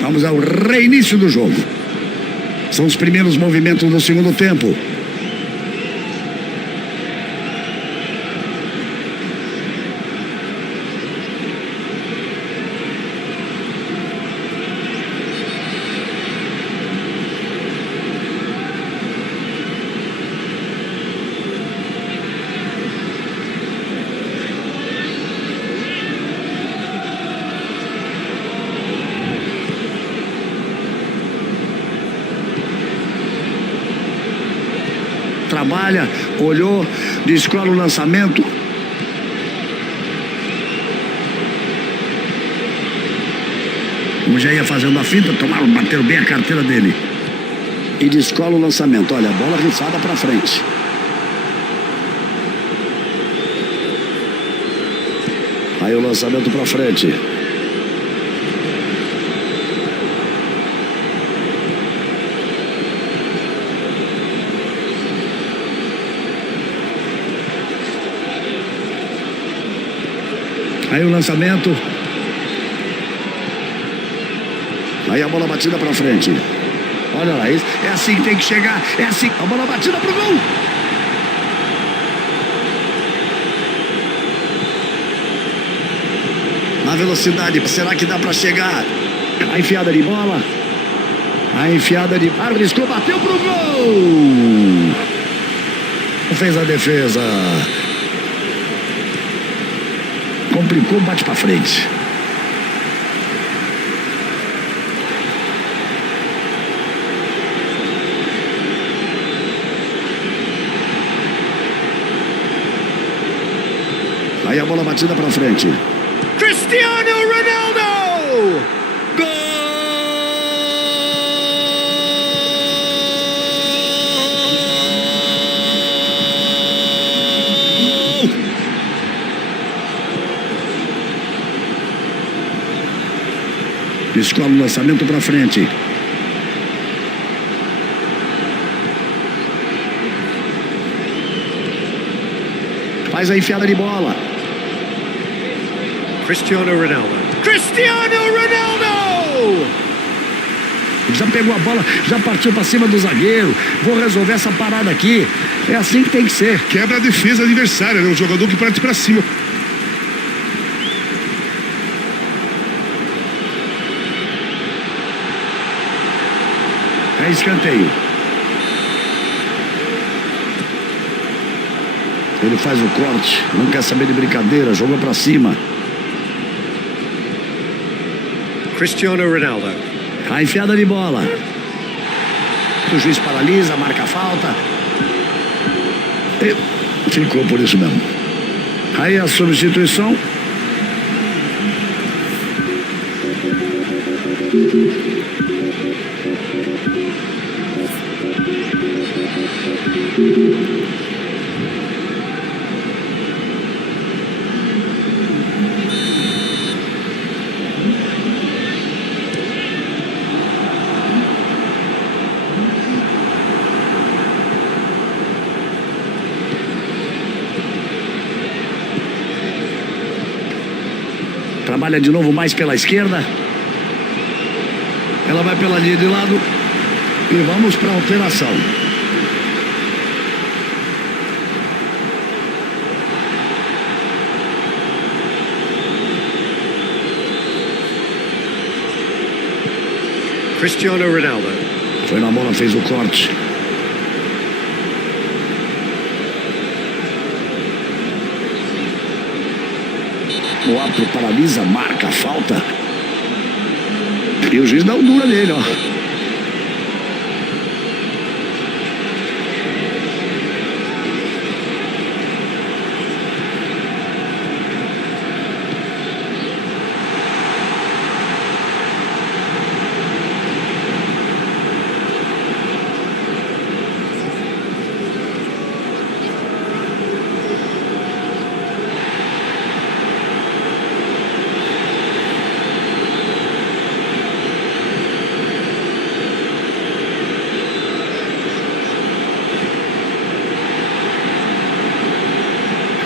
Vamos ao reinício do jogo. São os primeiros movimentos do segundo tempo. Trabalha, olhou, descola o lançamento. Como já ia fazendo a finta, bateram bem a carteira dele. E descola o lançamento. Olha, a bola rifada para frente. Aí o lançamento para frente. Aí o lançamento. Aí a bola batida pra frente. Olha lá, é assim que tem que chegar. É assim, a bola batida pro gol. Na velocidade, será que dá pra chegar? A enfiada de bola. A enfiada de... Arriscou, bateu pro gol. Fez a defesa. Complicou, bate pra frente. Aí a bola batida pra frente. Cristiano Ronaldo! Gol! Escola o lançamento pra frente. Faz a enfiada de bola. Cristiano Ronaldo. Cristiano Ronaldo! Já pegou a bola, já partiu pra cima do zagueiro. Vou resolver essa parada aqui. É assim que tem que ser. Quebra a defesa adversária, né? Um jogador que parte pra cima. É escanteio. Ele faz o corte, não quer saber de brincadeira, joga pra cima. Cristiano Ronaldo. A enfiada de bola. O juiz paralisa, marca a falta. E ficou por isso mesmo. Aí a substituição. Trabalha de novo mais pela esquerda. Ela vai pela linha de lado. E vamos para a alteração. Cristiano Ronaldo. Foi na bola, fez o corte. O árbitro paralisa, marca a falta. E o juiz dá o dura nele, ó.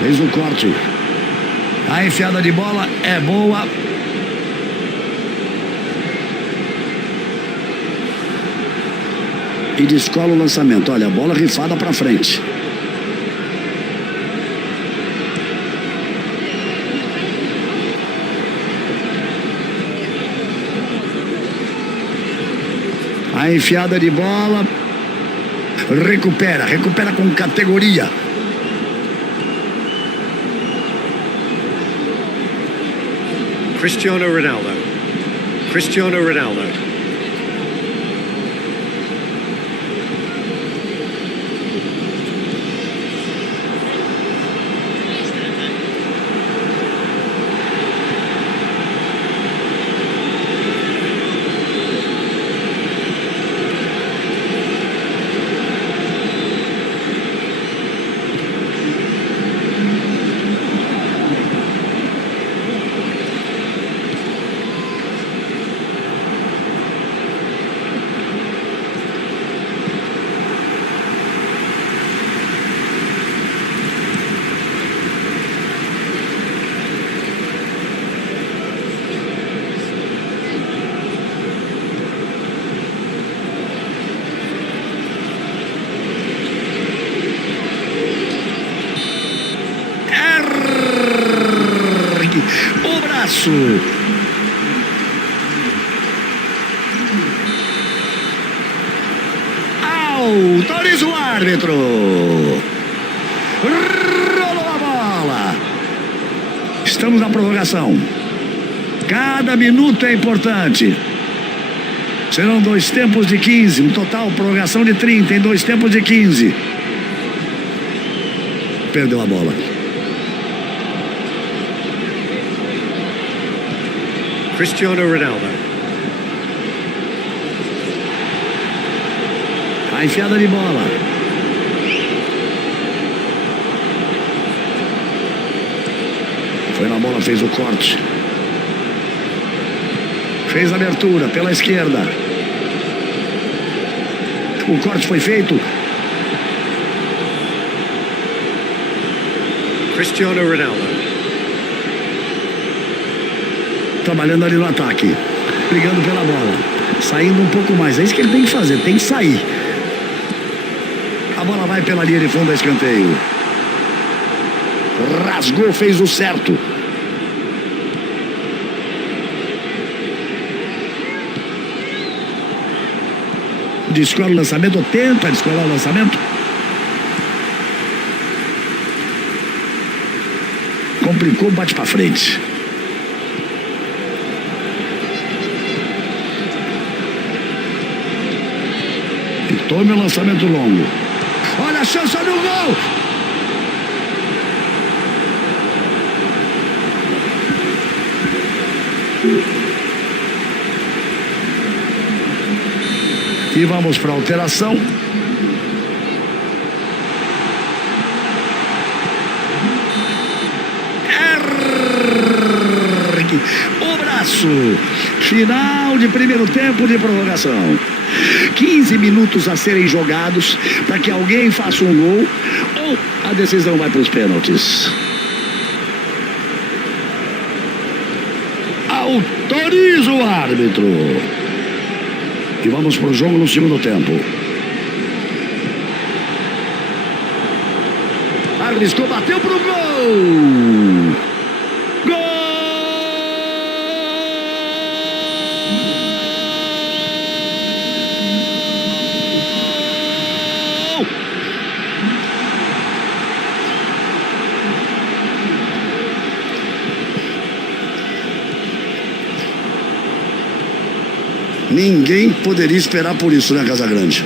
Fez o corte. A enfiada de bola é boa. e descola o lançamento. Olha, a bola rifada para frente. A enfiada de bola. Recupera com categoria. Cristiano Ronaldo. Cristiano Ronaldo. O braço. Autoriza o árbitro. Rolou a bola. Estamos na prorrogação. Cada minuto é importante. Serão 2 tempos de 15. Um total, prorrogação de 30 em 2 tempos de 15. Perdeu a bola. Cristiano Ronaldo. A enfiada de bola. Foi na bola, fez o corte. Fez a abertura pela esquerda. O corte foi feito. Cristiano Ronaldo. Trabalhando ali no ataque, brigando pela bola, saindo um pouco mais. É isso que ele tem que fazer, tem que sair. A bola vai pela linha de fundo a escanteio. Rasgou, fez o certo. Descola o lançamento, tenta descolar o lançamento. Complicou, bate pra frente. Tome o lançamento longo. Olha a chance, olha o gol! E vamos para a alteração. O braço. Final de primeiro tempo de prorrogação. 15 minutos a serem jogados para que alguém faça um gol ou a decisão vai para os pênaltis. Autoriza o árbitro. E vamos para o jogo no segundo tempo. Arriscou, bateu pro gol. Gol! Ninguém poderia esperar por isso, né, Casagrande?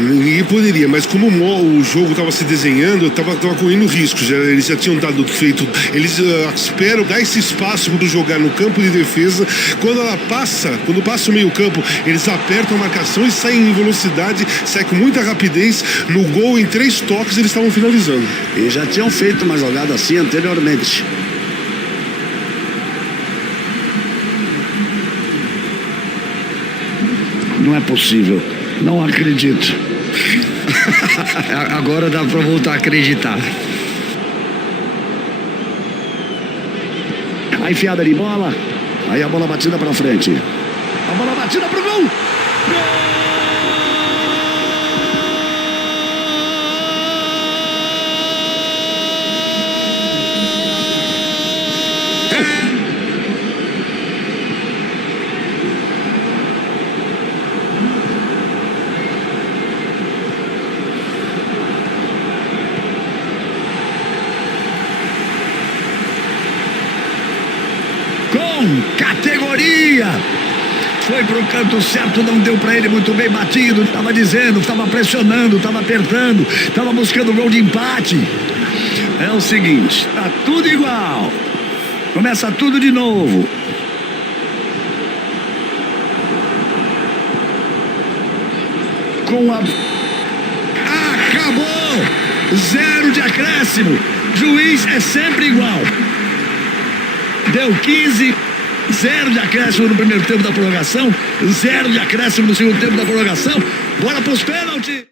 Ninguém poderia, mas como o jogo estava se desenhando, estava correndo riscos. Eles já tinham dado feito. Eles esperam dar esse espaço para jogar no campo de defesa. Quando passa o meio-campo, eles apertam a marcação e saem em velocidade, saem com muita rapidez. No gol, em 3 toques, eles estavam finalizando. E já tinham feito uma jogada assim anteriormente. Não é possível. Não acredito. Agora dá pra voltar a acreditar. A enfiada de bola. Aí a bola batida pra frente. A bola batida pro gol. Gol! foi pro canto certo, não deu pra ele muito bem batido. Tava dizendo, tava pressionando, tava apertando, tava buscando gol de empate. É o seguinte, tá tudo igual. Começa tudo de novo. Com a... Acabou! 0 de acréscimo. Juiz é sempre igual. Deu 15, 0 de acréscimo no primeiro tempo da prorrogação, 0 de acréscimo no segundo tempo da prorrogação. Bora pros pênaltis.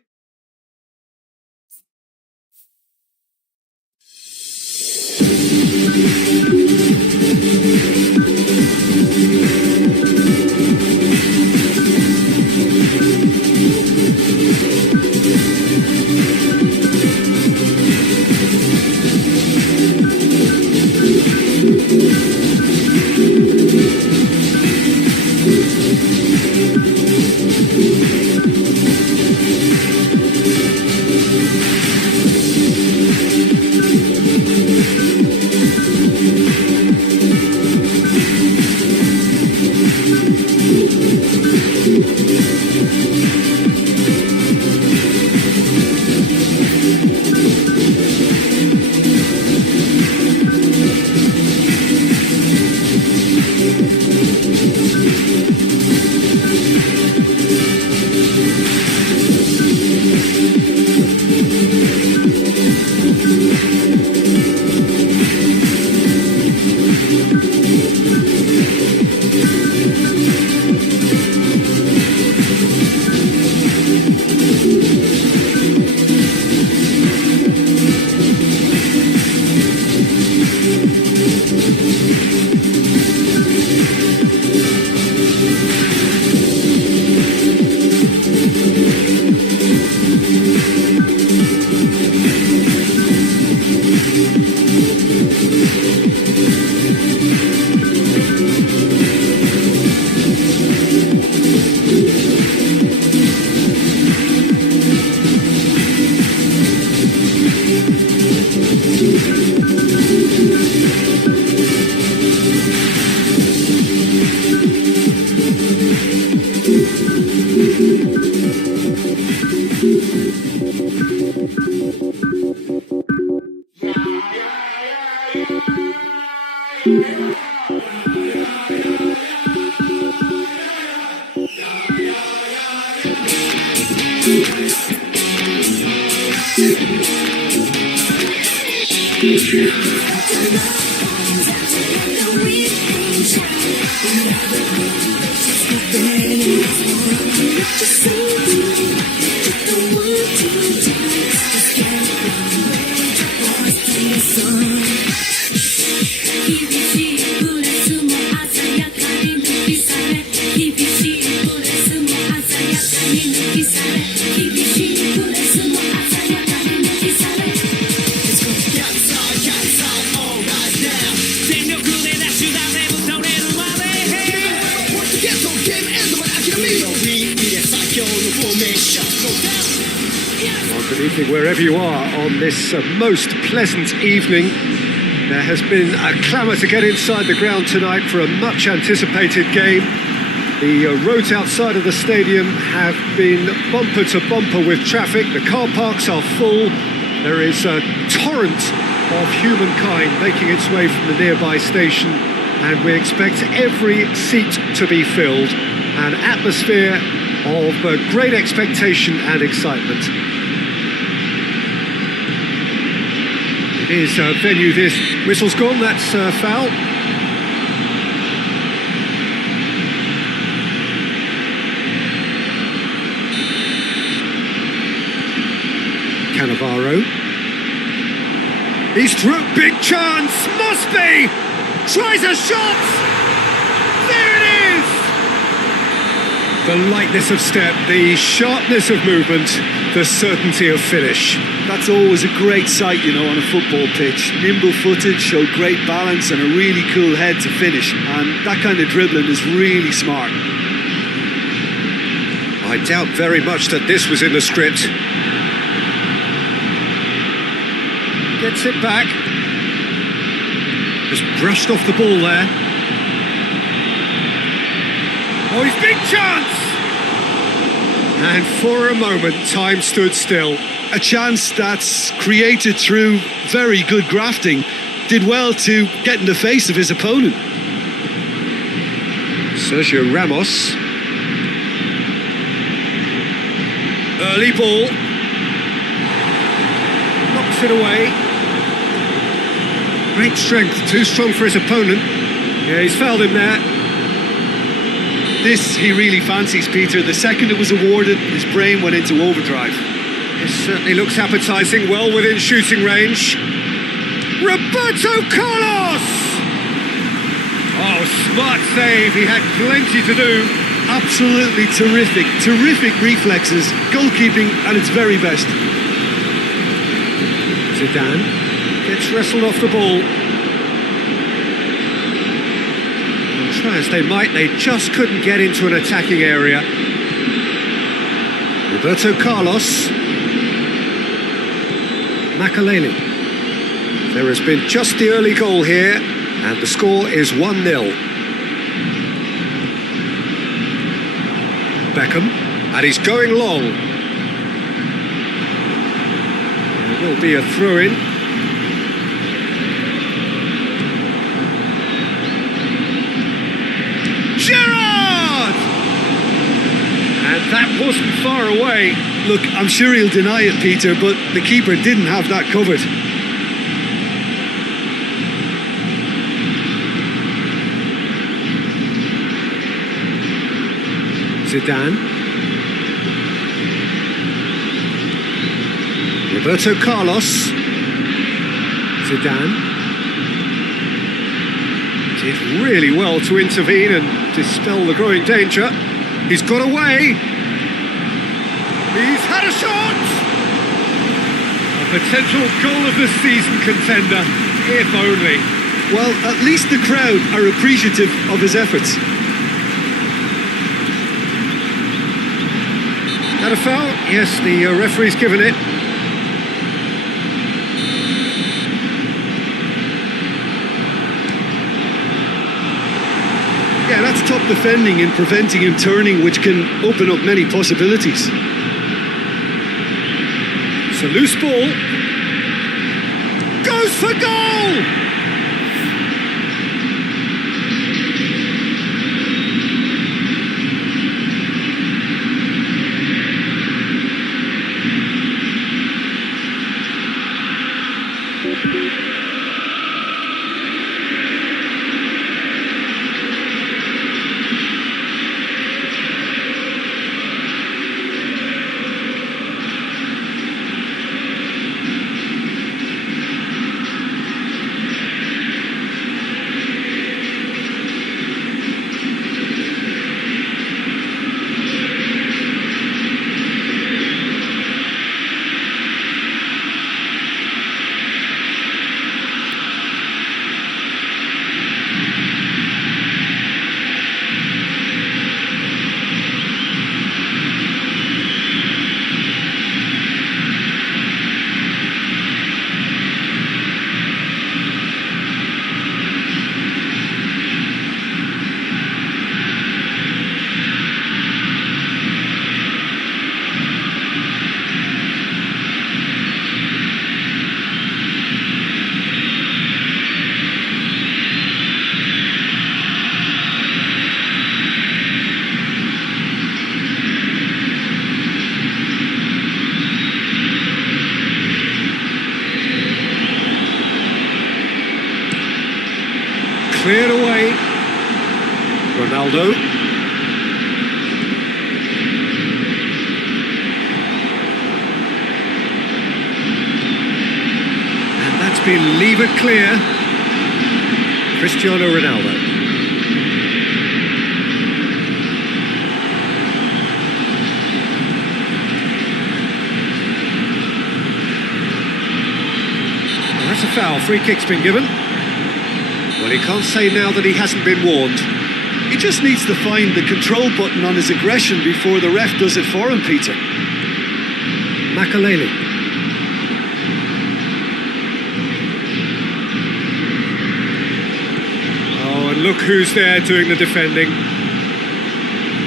Good evening wherever you are on this most pleasant evening. There has been a clamour to get inside the ground tonight for a much anticipated game. The roads outside of the stadium have been bumper to bumper with traffic. The car parks are full. There is a torrent of humankind making its way from the nearby station, and we expect every seat to be filled. An atmosphere of great expectation and excitement. It is a venue this. Whistle's gone, that's foul. Cannavaro. He's through, big chance, must be! Tries a shot! There it is! The lightness of step, the sharpness of movement, the certainty of finish. That's always a great sight, you know, on a football pitch. Nimble-footed, showed great balance and a really cool head to finish. And that kind of dribbling is really smart. I doubt very much that this was in the script. Gets it back. Just brushed off the ball there. Oh, his big chance! And for a moment, time stood still. A chance that's created through very good grafting. Did well to get in the face of his opponent. Sergio Ramos. Early ball. Knocks it away. Great strength, too strong for his opponent. Yeah, he's fouled him there. This he really fancies, Peter. The second it was awarded, his brain went into overdrive. It certainly looks appetising, well within shooting range. Roberto Carlos! Oh, smart save, he had plenty to do. Absolutely terrific reflexes, goalkeeping at its very best. Zidane gets wrestled off the ball. And try as they might, they just couldn't get into an attacking area. Roberto Carlos. Makaleli. There has been just the early goal here, and the score is 1-0. Beckham, and he's going long. There will be a throw-in. Gerrard! And that wasn't far away. Look, I'm sure he'll deny it, Peter, but the keeper didn't have that covered. Zidane. Roberto Carlos. Zidane. Did really well to intervene and dispel the growing danger. He's got away. He's had a shot! A potential goal of the season contender, if only. Well, at least the crowd are appreciative of his efforts. Had a foul? Yes, the referee's given it. Yeah, that's top defending and preventing him turning, which can open up many possibilities. It's a loose ball. Goes for goal! Cleared away. Ronaldo. And that's been levered clear. Cristiano Ronaldo. Well, that's a foul. Free kick's been given. Well, he can't say now that he hasn't been warned. He just needs to find the control button on his aggression before the ref does it for him, Peter. Makaleli. Oh, and look who's there doing the defending.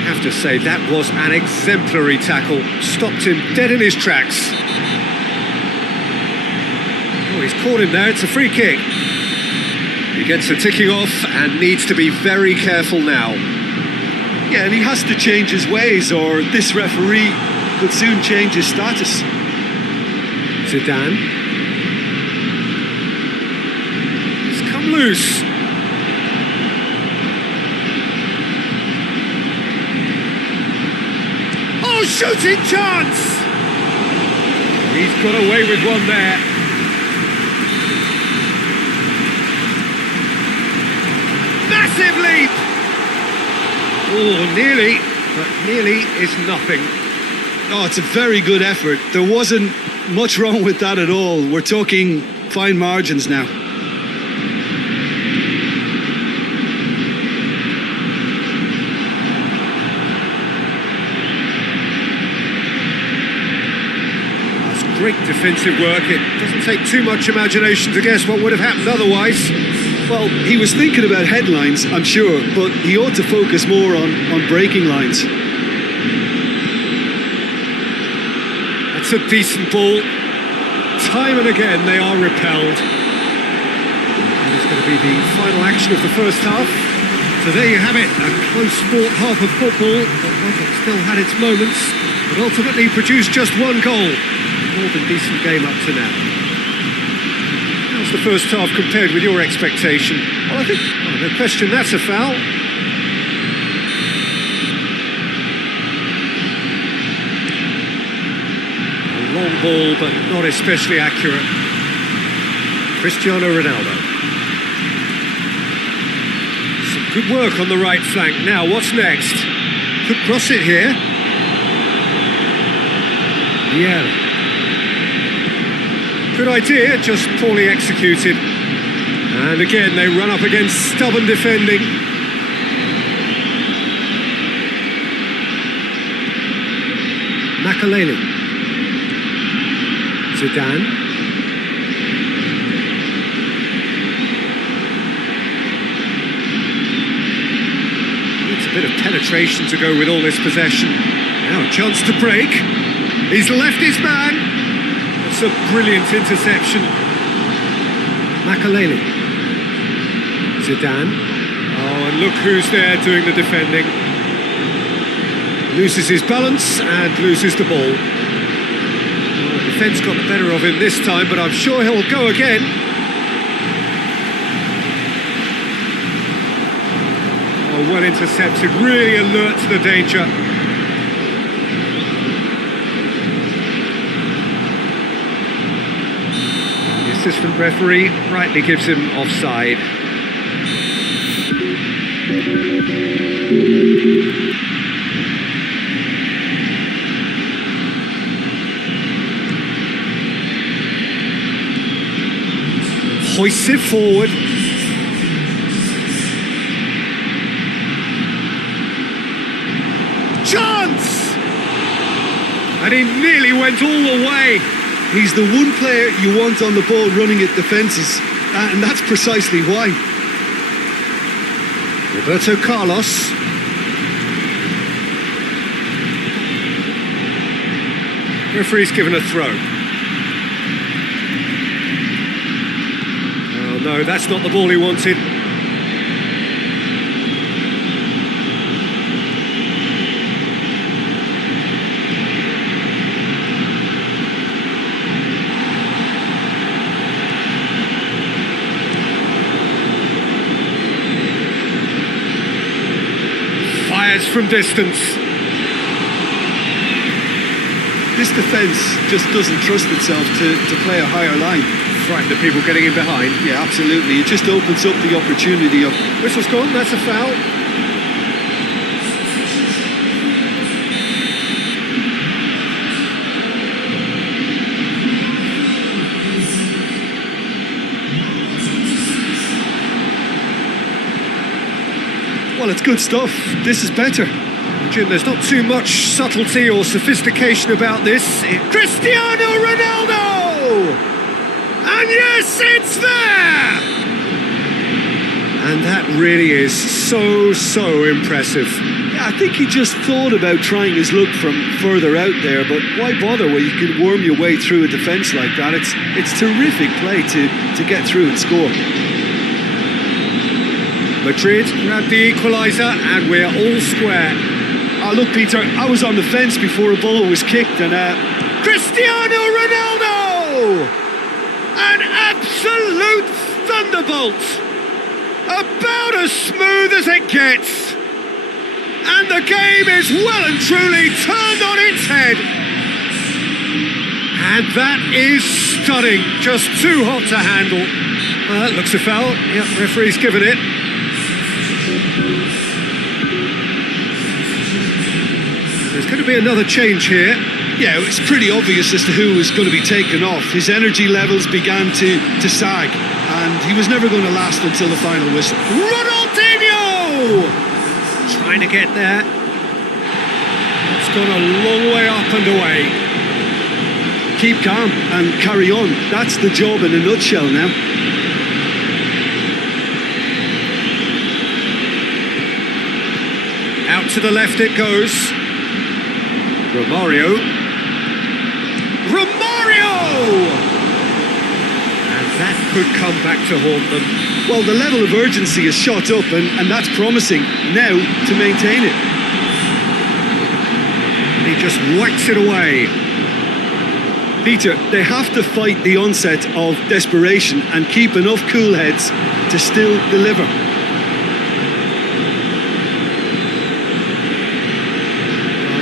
have to say, that was an exemplary tackle. Stopped him dead in his tracks. Oh, he's caught him there. It's a free kick. He gets the ticking off and needs to be very careful now. Yeah, and he has to change his ways, or this referee could soon change his status. Zidane. He's come loose. Oh, shooting chance! He's got away with one there. Massive leap! Oh, nearly, but nearly is nothing. Oh, it's a very good effort. There wasn't much wrong with that at all. We're talking fine margins now. That's great defensive work. It doesn't take too much imagination to guess what would have happened otherwise. Well, he was thinking about headlines, I'm sure, but he ought to focus more on breaking lines. That's a decent ball. Time and again they are repelled. And it's going to be the final action of the first half. So there you have it, a close-fought half of football, but one that still had its moments, but ultimately produced just one goal. More than decent game up to now. How's the first half compared with your expectation? Well, I think, no question, that's a foul. A long ball, but not especially accurate. Cristiano Ronaldo. Some good work on the right flank. Now, what's next? Could cross it here. Yeah. Good idea, just poorly executed. And again, they run up against stubborn defending. Makaleli. Zidane. Needs a bit of penetration to go with all this possession. Now a chance to break. He's left his man. It's a brilliant interception. Makaleli. Zidane. Oh, and look who's there doing the defending. Loses his balance and loses the ball. Well, the defence got the better of him this time, but I'm sure he'll go again. Oh, well intercepted, really alert to the danger. The assistant referee rightly gives him offside. Hoists it forward. Chance! And he nearly went all the way. He's the one player you want on the ball running at defences, and that's precisely why. Roberto Carlos. Referee's given a throw. Oh no, that's not the ball he wanted. Fires from distance. This defence just doesn't trust itself to play a higher line. Frightened of people getting in behind. Yeah, absolutely. It just opens up the opportunity of... Whistle's gone, that's a foul. Well, it's good stuff. This is better. Jim, there's not too much subtlety or sophistication about this. Cristiano Ronaldo! And yes, it's there! And that really is so impressive. Yeah, I think he just thought about trying his luck from further out there, but why bother when you can worm your way through a defence like that? It's terrific play to get through and score. Madrid grab the equaliser and we're all square. Oh, look, Peter, I was on the fence before a ball was kicked, and Cristiano Ronaldo! An absolute thunderbolt! About as smooth as it gets! And the game is well and truly turned on its head! And that is stunning, just too hot to handle. That looks a foul. Yep, referee's given it. There's going to be another change here. yeah, it's pretty obvious as to who was going to be taken off. His energy levels began to sag, and he was never going to last until the final whistle. Ronaldinho! Trying to get there. It's gone a long way up and away. Keep calm and carry on. That's the job in a nutshell now. Out to the left it goes. Romario! And that could come back to haunt them. Well, the level of urgency is shot up, and that's promising. Now to maintain it. And he just whacks it away. Peter, they have to fight the onset of desperation and keep enough cool heads to still deliver.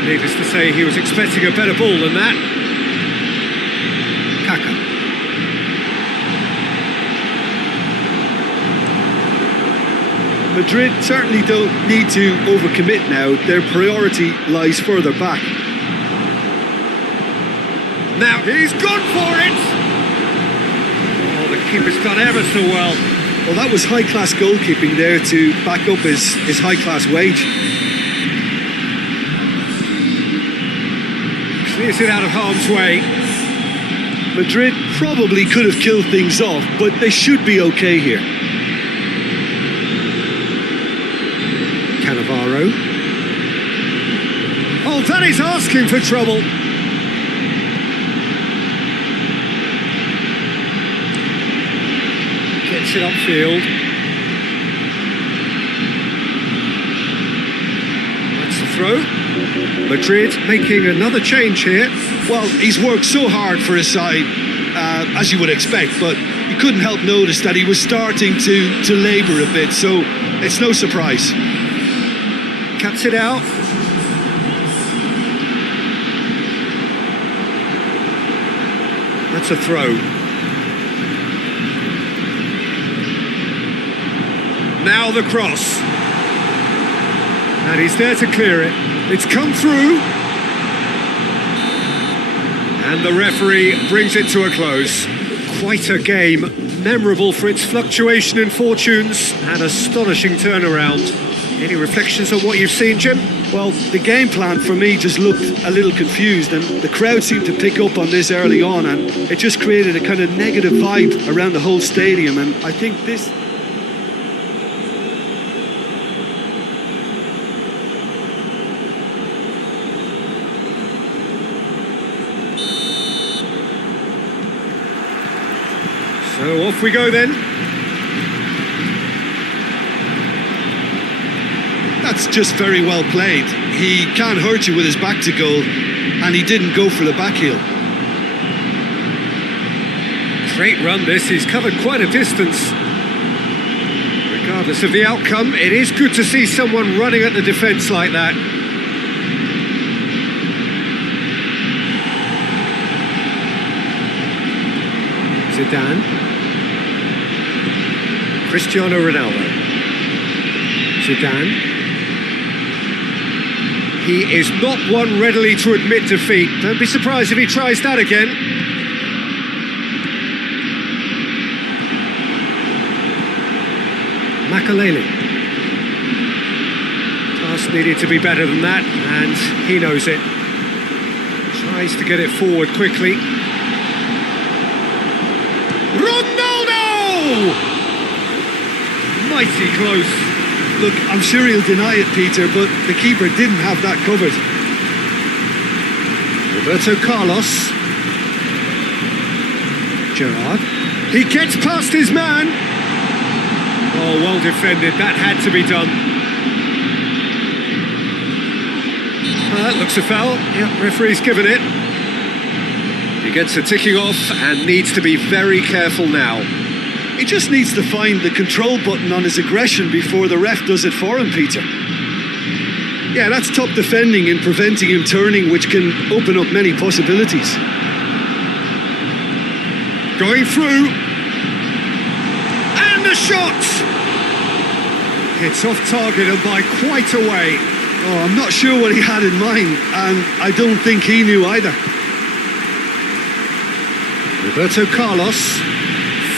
Needless to say, he was expecting a better ball than that. Kaka. Madrid certainly don't need to overcommit now. Their priority lies further back. Now he's gone for it! Oh, the keeper's done ever so well. Well, that was high-class goalkeeping there to back up his high-class wage. Clears it out of harm's way. Madrid probably could have killed things off, but they should be okay here. Cannavaro. Oh, that is asking for trouble. Gets it upfield. That's the throw. Madrid making another change here. Well, he's worked so hard for his side, as you would expect, but you couldn't help notice that he was starting to labour a bit, so it's no surprise. Cuts it out. That's a throw. Now the cross. And he's there to clear it. It's come through. And the referee brings it to a close. Quite a game, memorable for its fluctuation in fortunes and astonishing turnaround. Any reflections on what you've seen, Jim? Well, the game plan for me just looked a little confused, and the crowd seemed to pick up on this early on, and it just created a kind of negative vibe around the whole stadium, and I think this... So off we go then. That's just very well played. He can't hurt you with his back to goal, and he didn't go for the back heel. Great run this, he's covered quite a distance. Regardless of the outcome, it is good to see someone running at the defence like that. Zidane. Cristiano Ronaldo. Zidane. He is not one readily to admit defeat. Don't be surprised if he tries that again. Makaleli. Task needed to be better than that, and he knows it. Tries to get it forward quickly. Ronaldo! mighty close. Look, I'm sure he'll deny it, Peter, but the keeper didn't have that covered. Roberto Carlos. Gerrard. He gets past his man. Oh, well defended. That had to be done. That looks a foul. Yeah, referee's given it. He gets a ticking off and needs to be very careful now. He just needs to find the control button on his aggression before the ref does it for him, Peter. Yeah, that's top defending in preventing him turning, which can open up many possibilities. Going through. And a shot! It's off target and by quite a way. Oh, I'm not sure what he had in mind, and I don't think he knew either. Roberto Carlos.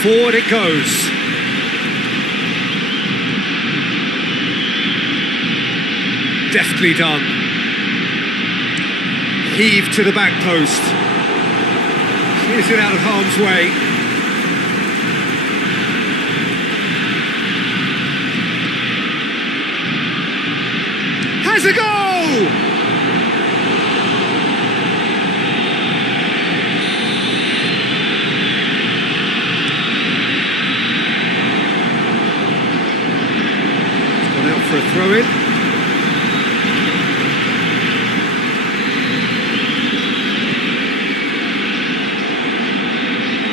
Forward it goes. Deftly done. Heave to the back post. Clears it out of harm's way. Has a goal! For a throw-in.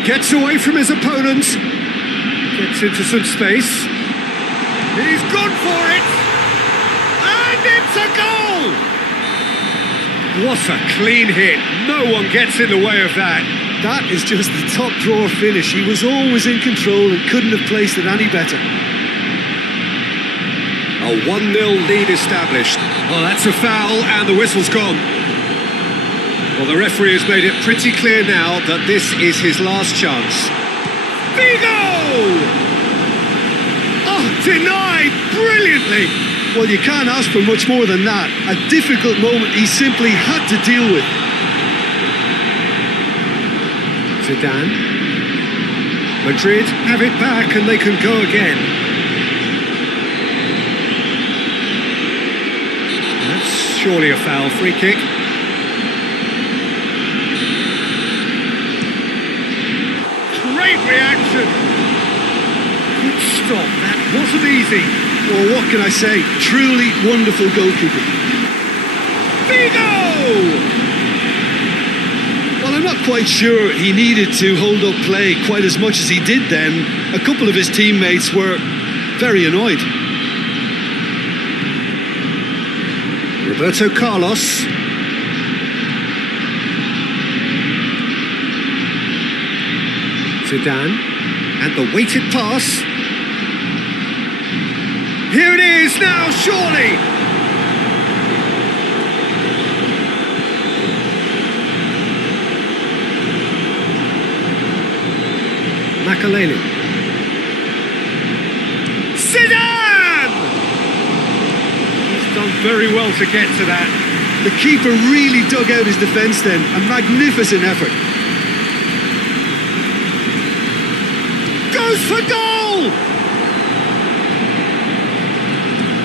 Gets away from his opponent. Gets into some space. He's gone for it. And it's a goal! What a clean hit. No one gets in the way of that. That is just the top drawer finish. He was always in control and couldn't have placed it any better. A 1-0 lead established. Oh, that's a foul and the whistle's gone. Well, the referee has made it pretty clear now that this is his last chance. Figo! Oh, denied brilliantly. Well, you can't ask for much more than that. A difficult moment he simply had to deal with. Zidane. Madrid have it back and they can go again. Surely a foul, free kick. Great reaction. Good stop, that wasn't easy. Well, what can I say? Truly wonderful goalkeeping. Figo! Well, I'm not quite sure he needed to hold up play quite as much as he did then. A couple of his teammates were very annoyed. Roberto Carlos. Zidane. And the weighted pass. Here it is now, surely! Makaleli. Zidane! He's done very well to get to that. The keeper really dug out his defence then. A magnificent effort. Goes for goal!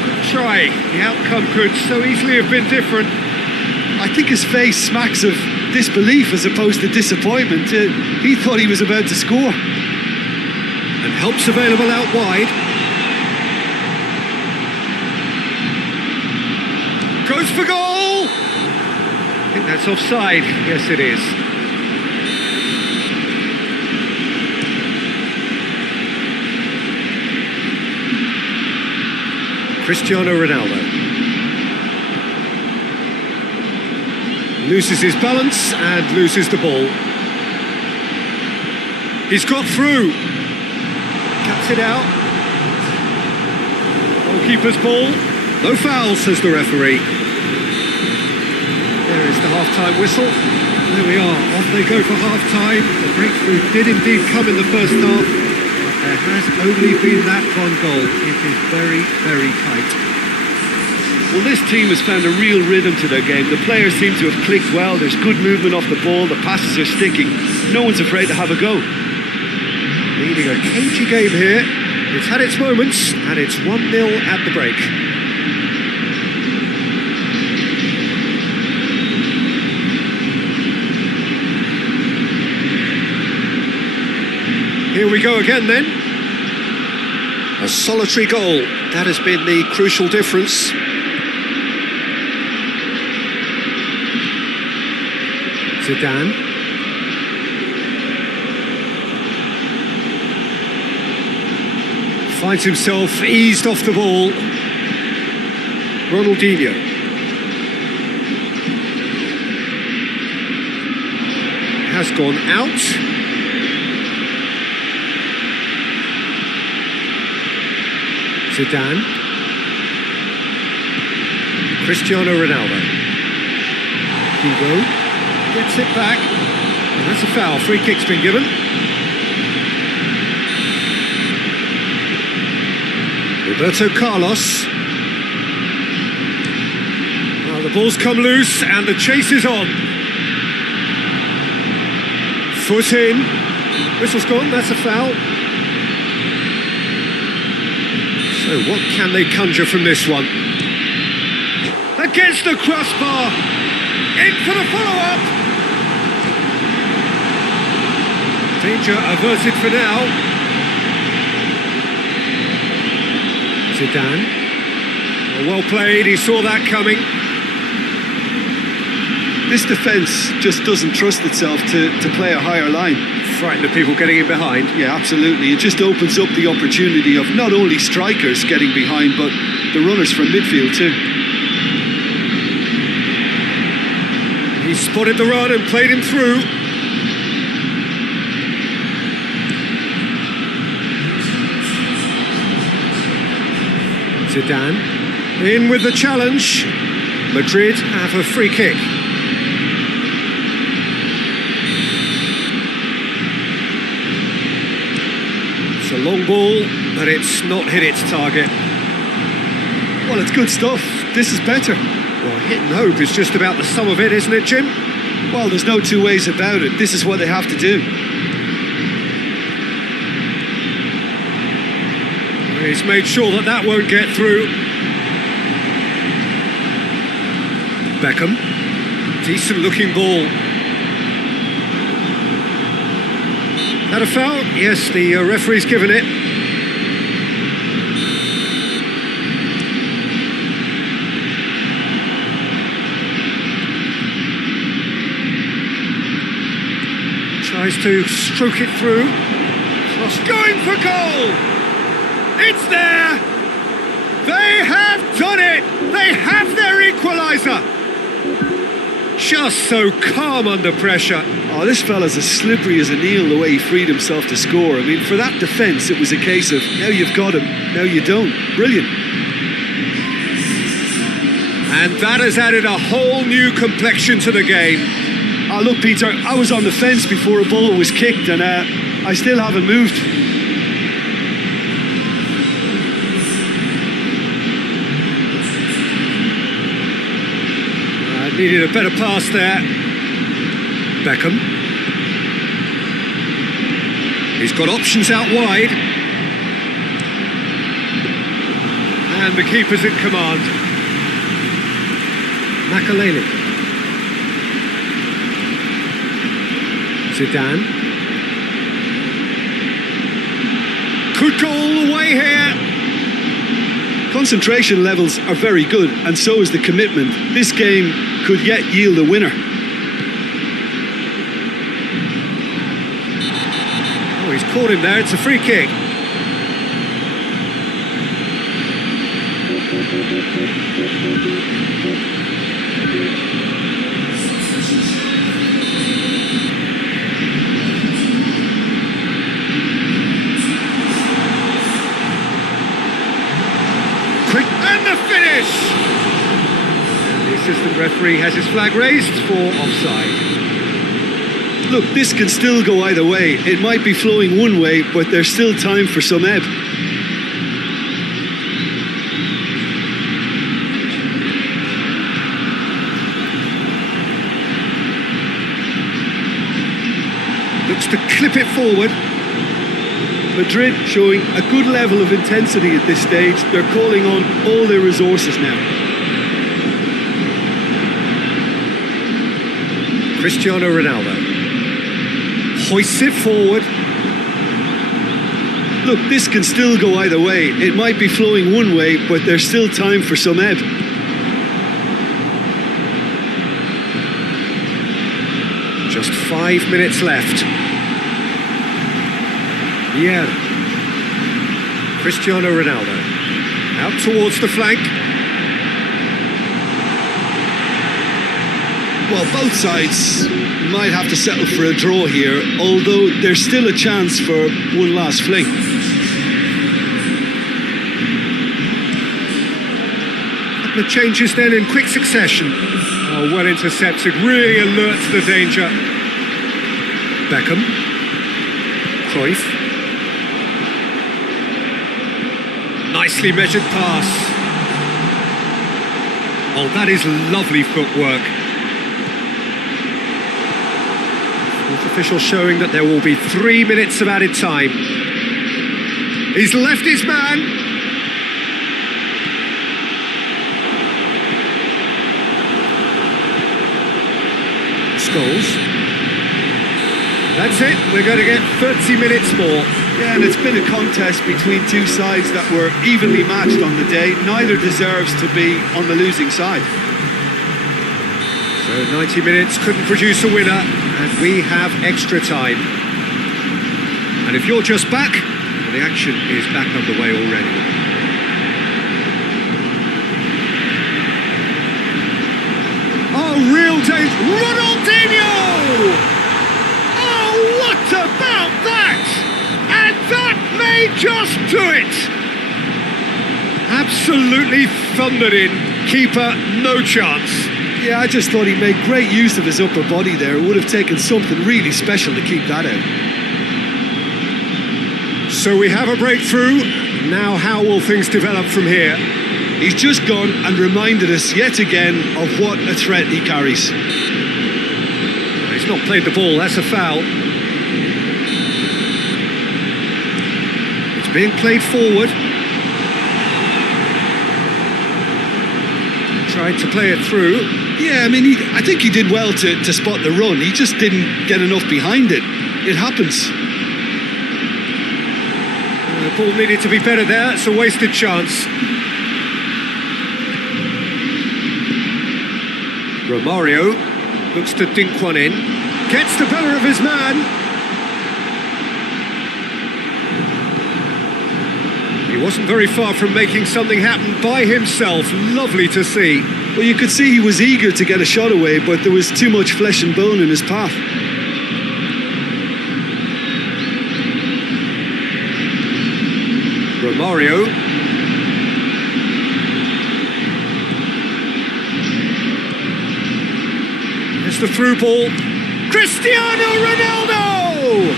Good try. The outcome could so easily have been different. I think his face smacks of disbelief as opposed to disappointment. He thought he was about to score. And help's available out wide. Goes for goal! I think that's offside. Yes, it is. Cristiano Ronaldo. Loses his balance and loses the ball. He's got through. Cuts it out. Goalkeeper's ball. No foul, says the referee. There is the half-time whistle. There we are. Off they go for half-time. The breakthrough did indeed come in the first half. But there has only been that one goal. It is very, very tight. Well, this team has found a real rhythm to their game. The players seem to have clicked well. There's good movement off the ball. The passes are sticking. No one's afraid to have a go. Leading a cagey game here. It's had its moments, and it's 1-0 at the break. Here we go again then. A solitary goal. That has been the crucial difference. Zidane. Finds himself eased off the ball. Ronaldinho. Has gone out. Zidane. Cristiano Ronaldo. Hugo gets it back. And that's a foul. Free kick's been given. Roberto Carlos. Well, the ball's come loose and the chase is on. Foot in. Whistle's gone. That's a foul. So what can they conjure from this one? Against the crossbar! In for the follow-up! Danger averted for now. Zidane. Well played, he saw that coming. This defence just doesn't trust itself to play a higher line. Frightened of people getting in behind. Yeah, absolutely. It just opens up the opportunity of not only strikers getting behind, but the runners from midfield too. He spotted the run and played him through. Zidane in with the challenge. Madrid have a free kick. A long ball, but it's not hit its target. Well, it's good stuff. This is better. Well, hit and hope is just about the sum of it, isn't it, Jim? Well, there's no two ways about it. This is what they have to do. He's made sure that won't get through. Beckham. Decent looking ball. That a foul? Yes, the referee's given it. Tries to stroke it through. Cross going for goal! It's there! They have done it! They have their equaliser! Just so calm under pressure. Oh, this fella's as slippery as an eel the way he freed himself to score. I mean, for that defence, it was a case of, now you've got him, now you don't. Brilliant. And that has added a whole new complexion to the game. Oh, look, Peter, I was on the fence before a ball was kicked, and I still haven't moved. Needed a better pass there. Beckham. He's got options out wide. And the keeper's in command. Makaleli. Zidane. Could go all the way here. Concentration levels are very good, and so is the commitment. This game could yet yield a winner. Oh, he's caught him there. It's a free kick. Quick, and the finish! The assistant referee has his flag raised for offside. Look, this can still go either way. It might be flowing one way, but there's still time for some ebb. Looks to clip it forward. Madrid showing a good level of intensity at this stage. They're calling on all their resources now. Cristiano Ronaldo hoists it forward. Look, this can still go either way. It might be flowing one way, but there's still time for some ebb. Just 5 minutes left. Yeah. Cristiano Ronaldo out towards the flank. Well, both sides might have to settle for a draw here, although there's still a chance for one last fling. The changes then in quick succession. Oh, well intercepted, really alerts the danger. Beckham. Cruyff. Nicely measured pass. Oh, that is lovely footwork. Fourth official showing that there will be 3 minutes of added time. He's left his man. Goals. That's it, we're going to get 30 minutes more. Yeah, and it's been a contest between two sides that were evenly matched on the day. Neither deserves to be on the losing side. So 90 minutes couldn't produce a winner, and we have extra time. And if you're just back, well, the action is back underway already. Oh, real danger! Ronaldinho! Oh, what about that? And that may just do it! Absolutely thundered in. Keeper, no chance. Yeah, I just thought he made great use of his upper body there. It would have taken something really special to keep that out. So we have a breakthrough. Now how will things develop from here? He's just gone and reminded us yet again of what a threat he carries. He's not played the ball, that's a foul. It's being played forward. Tried to play it through. Yeah, I mean, I think he did well to spot the run. He just didn't get enough behind it. It happens. The ball needed to be better there. It's a wasted chance. Romario looks to dink one in. Gets the better of his man. He wasn't very far from making something happen by himself. Lovely to see. Well, you could see he was eager to get a shot away, but there was too much flesh and bone in his path. Romario. There's the through ball. Cristiano Ronaldo!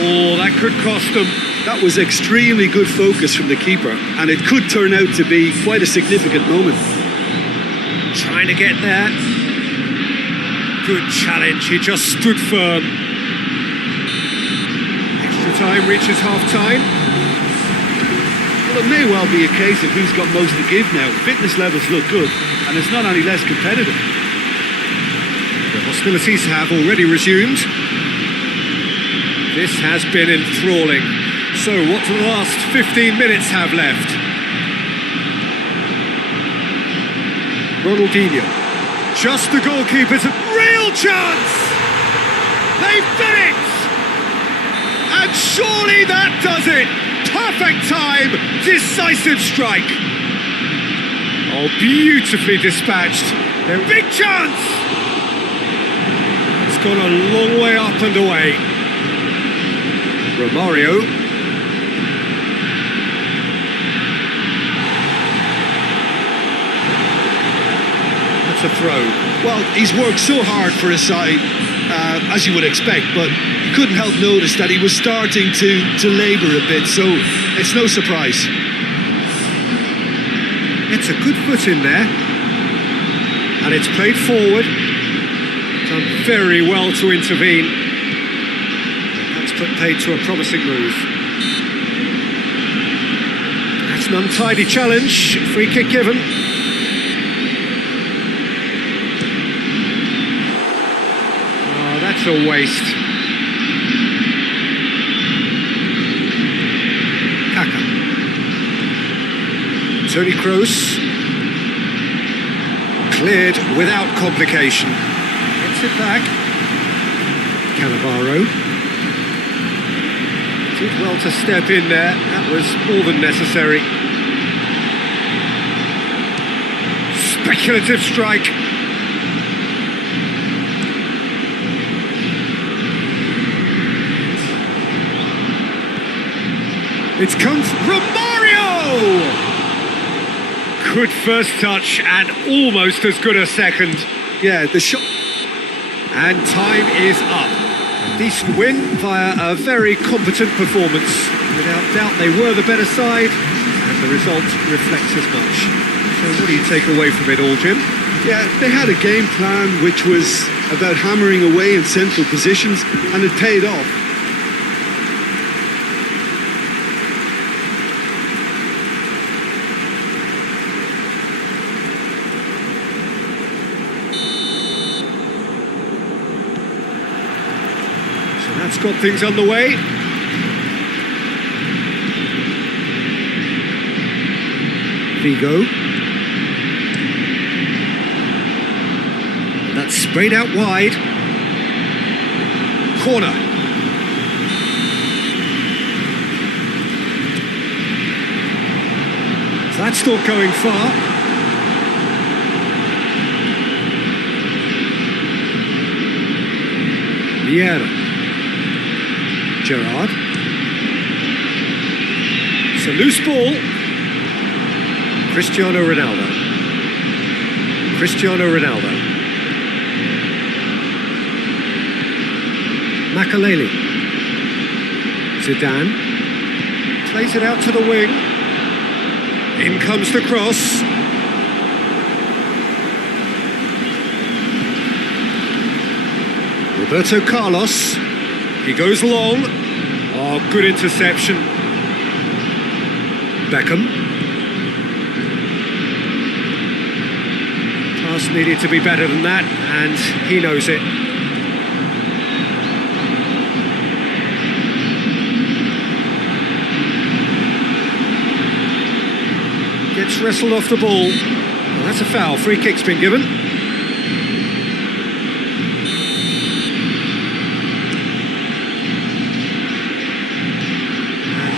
Oh, that could cost them. That was extremely good focus from the keeper, and it could turn out to be quite a significant moment. Trying to get there. Good challenge, he just stood firm. Extra time reaches half-time. Well, it may well be a case of who's got most to give now. Fitness levels look good, and it's not any less competitive. The hostilities have already resumed. This has been enthralling. So what do the last 15 minutes have left? Ronaldinho. Just the goalkeeper's a real chance! They've done it! And surely that does it! Perfect time! Decisive strike! Oh, beautifully dispatched. Big chance! It's gone a long way up and away. Romario. That's a throw. Well, he's worked so hard for his side, as you would expect, but you couldn't help notice that he was starting to labour a bit, so it's no surprise. It's a good foot in there. And it's played forward. Done very well to intervene. That's put paid to a promising move. That's an untidy challenge. Free kick given. Oh, that's a waste. Kaka. Toni Kroos. Cleared without complication. Gets it back. Cannavaro. Did well to step in there. That was more than necessary. Speculative strike. It's come from Romario! Good first touch and almost as good a second. Yeah, the shot. And time is up. A decent win via a very competent performance. Without doubt, they were the better side, and the result reflects as much. So what do you take away from it all, Jim? Yeah, they had a game plan which was about hammering away in central positions, and it paid off. That's got things underway. Vigo. And that's sprayed out wide. Corner. So that's not going far. Vieira. Gerrard. It's a loose ball. Cristiano Ronaldo. Cristiano Ronaldo. Makaleli. Zidane. Plays it out to the wing. In comes the cross. Roberto Carlos. He goes long. Oh, good interception. Beckham. Pass needed to be better than that, and he knows it. Gets wrestled off the ball. Well, that's a foul. Free kick's been given.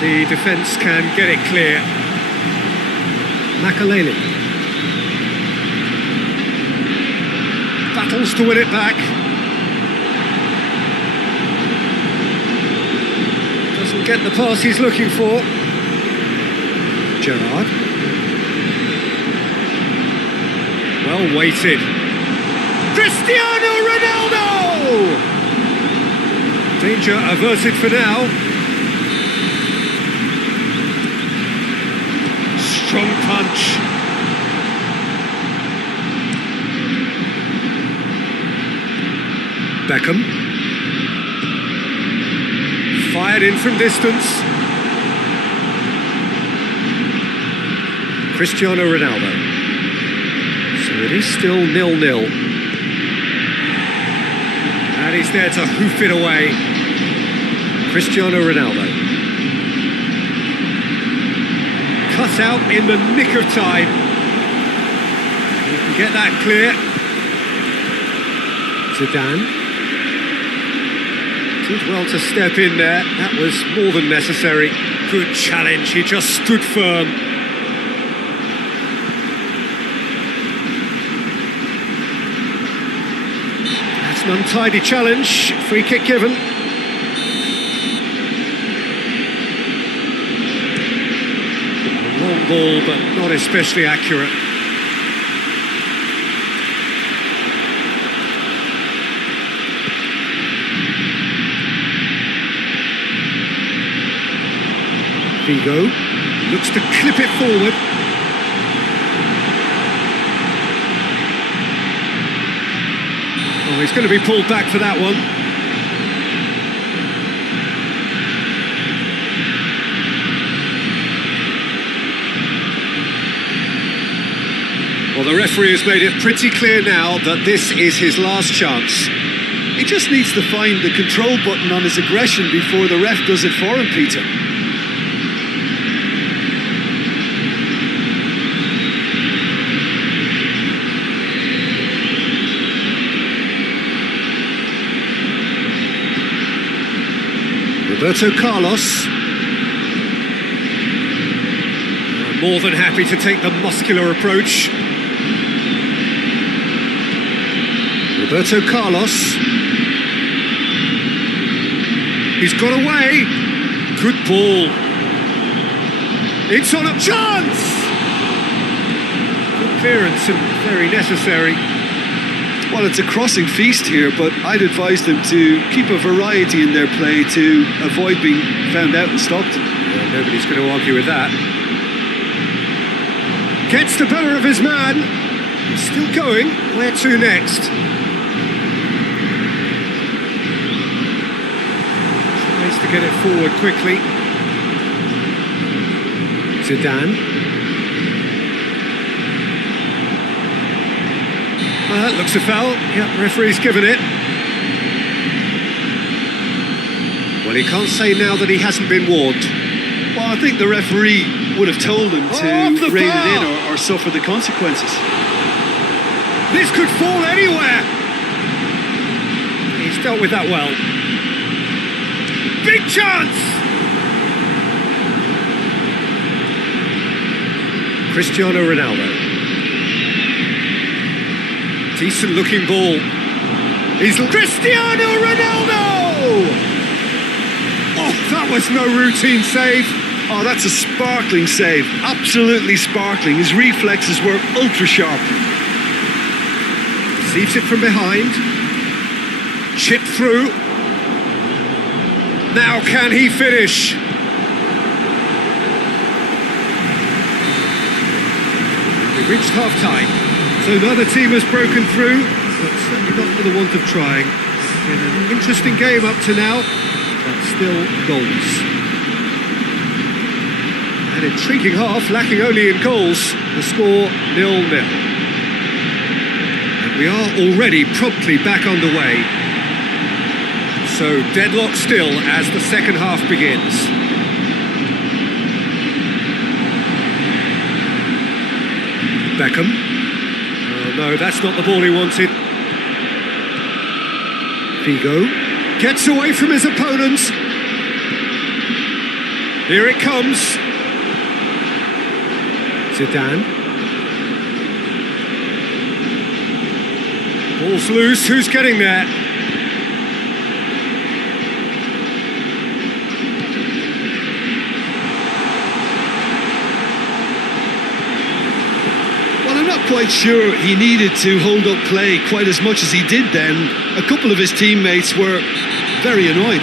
The defence can get it clear. Makaleli. Battles to win it back. Doesn't get the pass he's looking for. Gerrard. Well weighted. Cristiano Ronaldo! Danger averted for now. Strong punch. Beckham. Fired in from distance. Cristiano Ronaldo. So it is still 0-0. And he's there to hoof it away. Cristiano Ronaldo. Cut out in the nick of time. You can get that clear. Zidane. Did well to step in there. That was more than necessary. Good challenge. He just stood firm. That's an untidy challenge. Free kick given. Long ball, but not especially accurate. Vigo looks to clip it forward. Oh, he's going to be pulled back for that one. Well, the referee has made it pretty clear now that this is his last chance. He just needs to find the control button on his aggression before the ref does it for him, Peter. Roberto Carlos. More than happy to take the muscular approach. Roberto Carlos. He's got away. Good ball. It's on a chance! Good clearance and very necessary. Well, it's a crossing feast here, but I'd advise them to keep a variety in their play to avoid being found out and stopped. Well, nobody's going to argue with that. Gets the better of his man. He's still going. Where to next? Tries to get it forward quickly. Zidane. That looks a foul. Yep, referee's given it. Well, he can't say now that he hasn't been warned. Well, I think the referee would have told him to rein it in or suffer the consequences. This could fall anywhere. He's dealt with that well. Big chance! Cristiano Ronaldo. Decent looking ball. He's Cristiano Ronaldo! Oh, that was no routine save. Oh, that's a sparkling save. Absolutely sparkling. His reflexes were ultra sharp. Receives it from behind. Chip through. Now can he finish? We've reached half-time. So neither team has broken through, but certainly not for the want of trying. It's been an interesting game up to now, but still goals. An intriguing half, lacking only in goals. The score 0-0. And we are already promptly back underway. So deadlock still as the second half begins. Beckham. Oh no, that's not the ball he wanted. Figo gets away from his opponents. Here it comes. Zidane. Ball's loose, who's getting there? Well, I'm not quite sure he needed to hold up play quite as much as he did then. A couple of his teammates were very annoyed.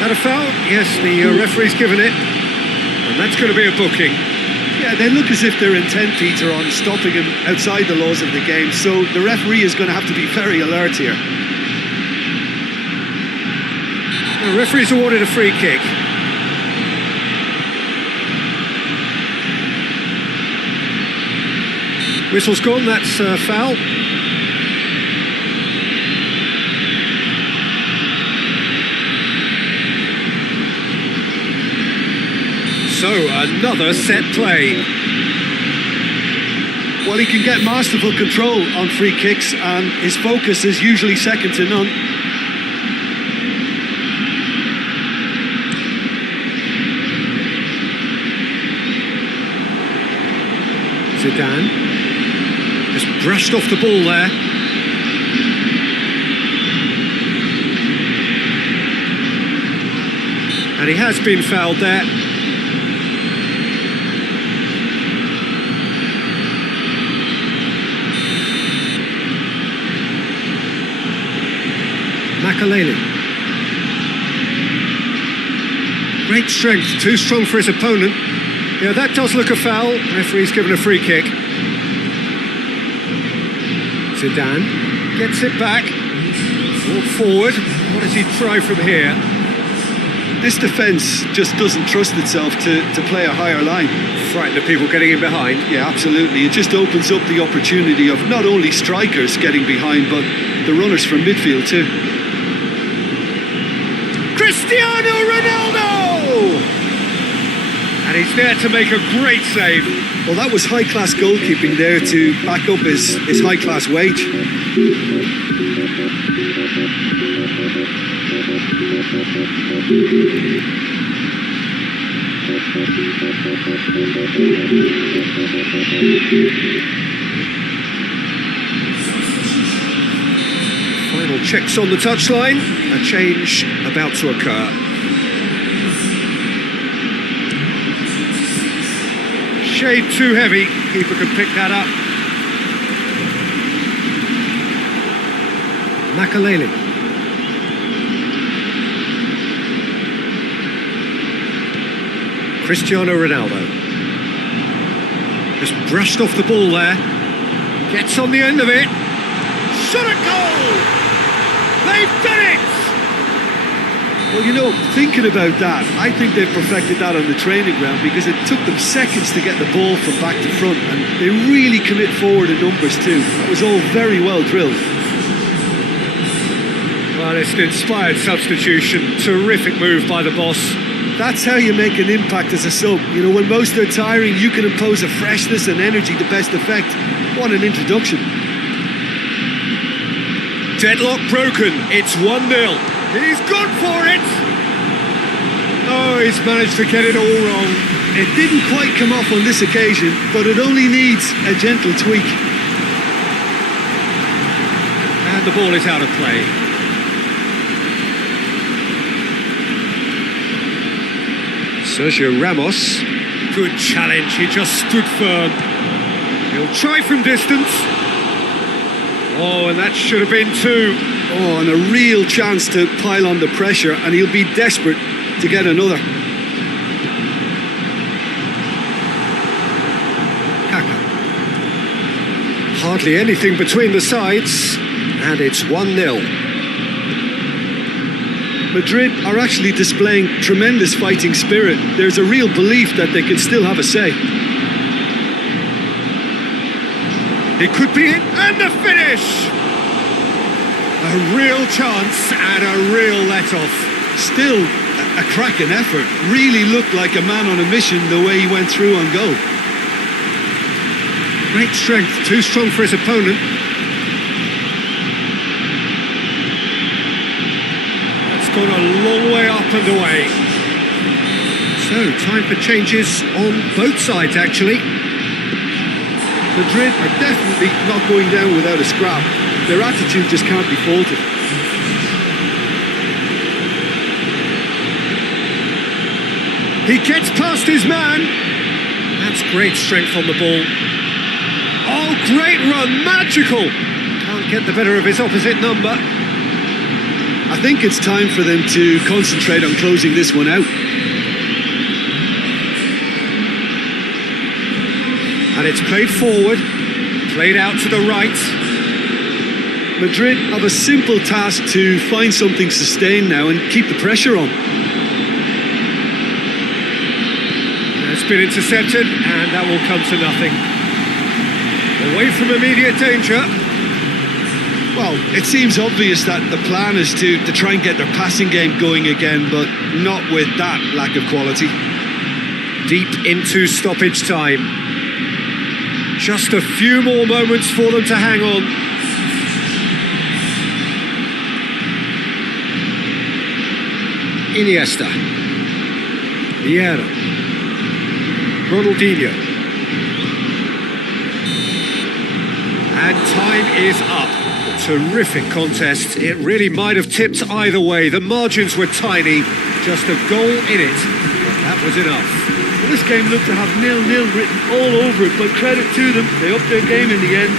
That a foul? Yes, the referee's given it. And that's going to be a booking. Yeah, they look as if they're intent, Peter, on stopping him outside the laws of the game, so the referee is going to have to be very alert here. The referee's awarded a free kick. Whistle's gone, that's foul. So, another set play. Well, he can get masterful control on free kicks, and his focus is usually second to none. Zidane. Just brushed off the ball there. And he has been fouled there. Makaleli. Great strength, too strong for his opponent. Yeah, that does look a foul. Referee's given a free kick. Zidane gets it back. Walk forward. What does he try from here? This defence just doesn't trust itself to play a higher line. Frightened of people getting in behind. Yeah, absolutely. It just opens up the opportunity of not only strikers getting behind, but the runners from midfield too. Cristiano Ronaldo! And he's there to make a great save. Well, that was high-class goalkeeping there to back up his high-class wage. Final checks on the touchline. A change about to occur. Shade too heavy. Keeper can pick that up. Makaleli. Cristiano Ronaldo. Just brushed off the ball there. Gets on the end of it. Shot at goal! They've done it! Well, you know, thinking about that, I think they've perfected that on the training ground because it took them seconds to get the ball from back to front, and they really commit forward in numbers too. That was all very well drilled. Well, it's an inspired substitution. Terrific move by the boss. That's how you make an impact as a sub. You know, when most are tiring, you can impose a freshness and energy to best effect. What an introduction. Deadlock broken. It's 1-0. He's gone for it! Oh, he's managed to get it all wrong. It didn't quite come off on this occasion, but it only needs a gentle tweak. And the ball is out of play. Sergio Ramos. Good challenge, he just stood firm. He'll try from distance. Oh, and that should have been two. Oh, and a real chance to pile on the pressure, and he'll be desperate to get another. Kaka. Hardly anything between the sides, and it's 1-0. Madrid are actually displaying tremendous fighting spirit. There's a real belief that they can still have a say. It could be it, and the finish! A real chance and a real let-off. Still a cracking effort. Really looked like a man on a mission the way he went through on goal. Great strength, too strong for his opponent. That's gone a long way up and away. So, time for changes on both sides, actually. Madrid are definitely not going down without a scrap. Their attitude just can't be faulted. He gets past his man. That's great strength on the ball. Oh, great run, magical. Can't get the better of his opposite number. I think it's time for them to concentrate on closing this one out. And it's played forward, played out to the right. Madrid have a simple task to find something sustained now and keep the pressure on. It's been intercepted, and that will come to nothing. Away from immediate danger. Well, it seems obvious that the plan is to try and get their passing game going again, but not with that lack of quality. Deep into stoppage time. Just a few more moments for them to hang on. Iniesta, Vieira, Ronaldinho, and time is up. A terrific contest. It really might have tipped either way. The margins were tiny, just a goal in it, but that was enough. Well, this game looked to have 0-0 written all over it, but credit to them, they upped their game in the end.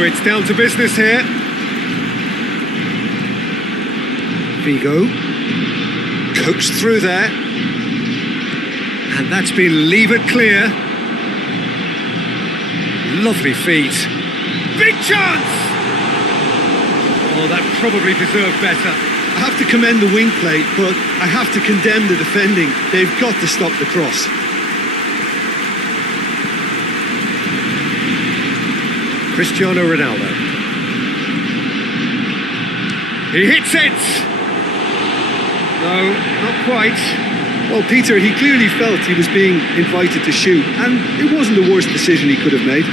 So it's down to business here. Vigo. Coaxed through there. And that's been levered clear. Lovely feet. Big chance! Oh, that probably deserved better. I have to commend the wing play, but I have to condemn the defending. They've got to stop the cross. Cristiano Ronaldo. He hits it! No, not quite. Well, Peter, he clearly felt he was being invited to shoot, and it wasn't the worst decision he could have made.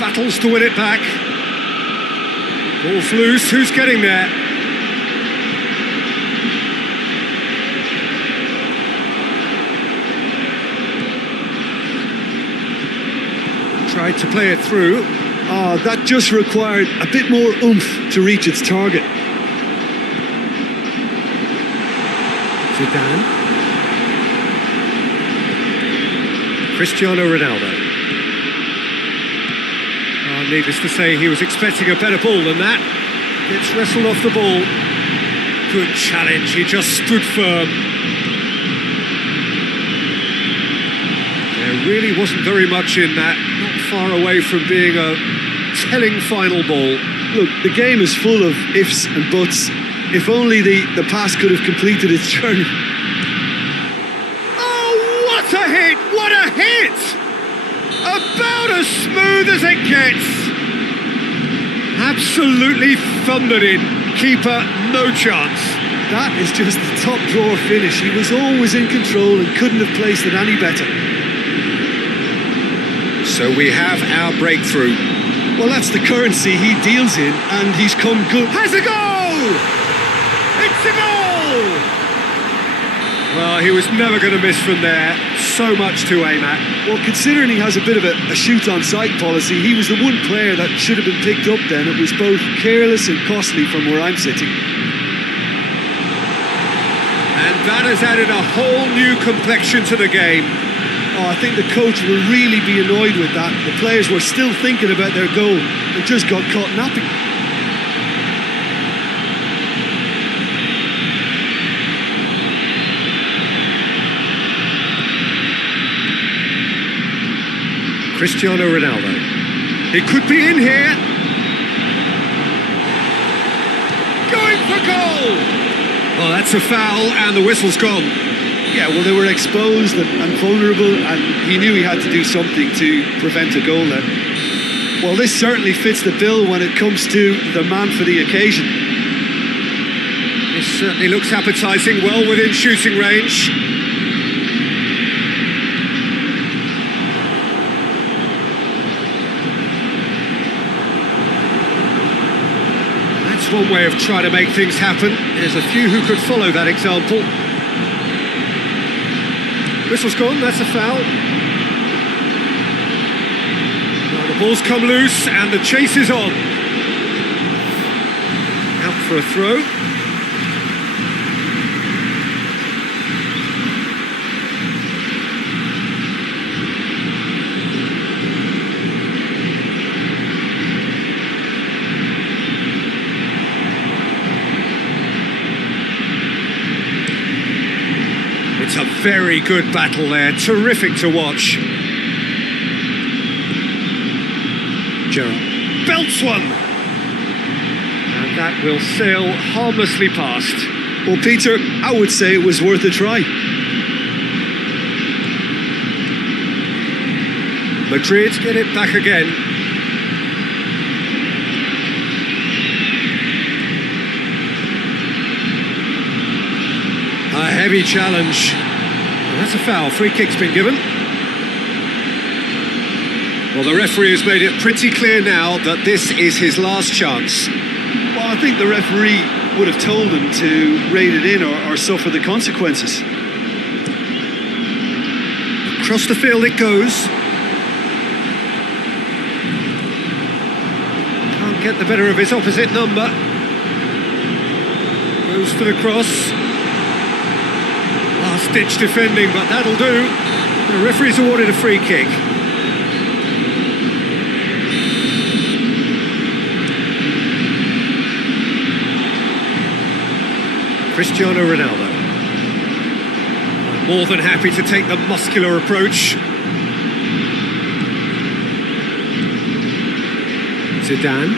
Battles to win it back. Ball's loose, who's getting there? Tried to play it through. Oh, that just required a bit more oomph to reach its target. Zidane. Cristiano Ronaldo. Oh, needless to say, he was expecting a better ball than that. Gets wrestled off the ball. Good challenge, he just stood firm. There really wasn't very much in that. Not far away from being a telling final ball. Look, the game is full of ifs and buts. If only the pass could have completed its journey. Oh, what a hit! What a hit! About as smooth as it gets. Absolutely thundered in. Keeper, no chance. That is just the top drawer finish. He was always in control and couldn't have placed it any better. So we have our breakthrough. Well, that's the currency he deals in, and he's come good. Has a goal! It's a goal! Well, he was never going to miss from there. So much to aim at. Well, considering he has a bit of a shoot-on-sight policy, he was the one player that should have been picked up then. It was both careless and costly from where I'm sitting. And that has added a whole new complexion to the game. Oh, I think the coach will really be annoyed with that. The players were still thinking about their goal and just got caught napping. Cristiano Ronaldo. He could be in here. Going for goal! Well, that's a foul and the whistle's gone. Yeah, well, they were exposed and vulnerable, and he knew he had to do something to prevent a goal then. Well, this certainly fits the bill when it comes to the man for the occasion. This certainly looks appetising, well within shooting range. That's one way of trying to make things happen. There's a few who could follow that example. Whistle's gone, that's a foul. Well, the ball's come loose and the chase is on. Out for a throw. It's a very good battle there, terrific to watch. Gerrard belts one! And that will sail harmlessly past. Well, Peter, I would say it was worth a try. Madrid get it back again. A heavy challenge. Well, that's a foul. Free kick's been given. Well, the referee has made it pretty clear now that this is his last chance. Well, I think the referee would have told him to rein it in or suffer the consequences. Across the field it goes. Can't get the better of his opposite number. Goes for the cross. Last-ditch defending, but that'll do. The referee's awarded a free kick. Cristiano Ronaldo. More than happy to take the muscular approach. Zidane.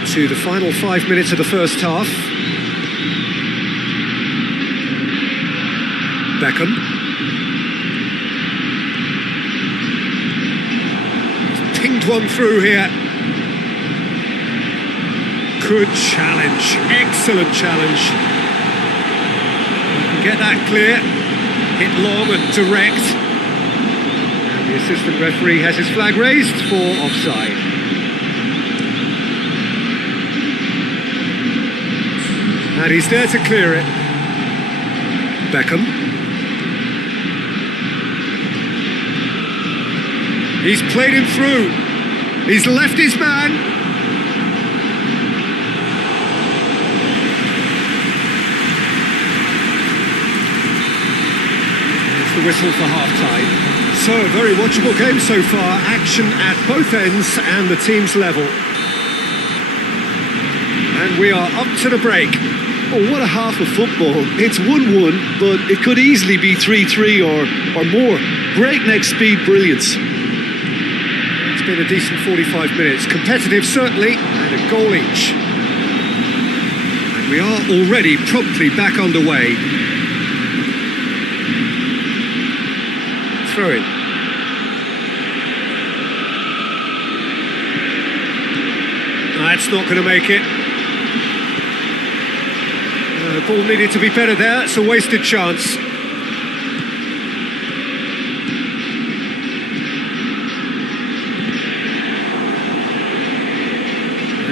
Into the final 5 minutes of the first half. Beckham. He's pinged one through here. Good challenge, excellent challenge. Get that clear, hit long and direct. And the assistant referee has his flag raised for offside. And he's there to clear it. Beckham. He's played him through. He's left his man. The whistle for half-time. So, a very watchable game so far. Action at both ends and the team's level. And we are up to the break. Oh, what a half of football. It's 1-1, but it could easily be 3-3 or more. Breakneck speed brilliance. It's been a decent 45 minutes. Competitive, certainly, and a goal each. And we are already promptly back underway. Throw in. That's not going to make it. The ball needed to be better there. It's a wasted chance.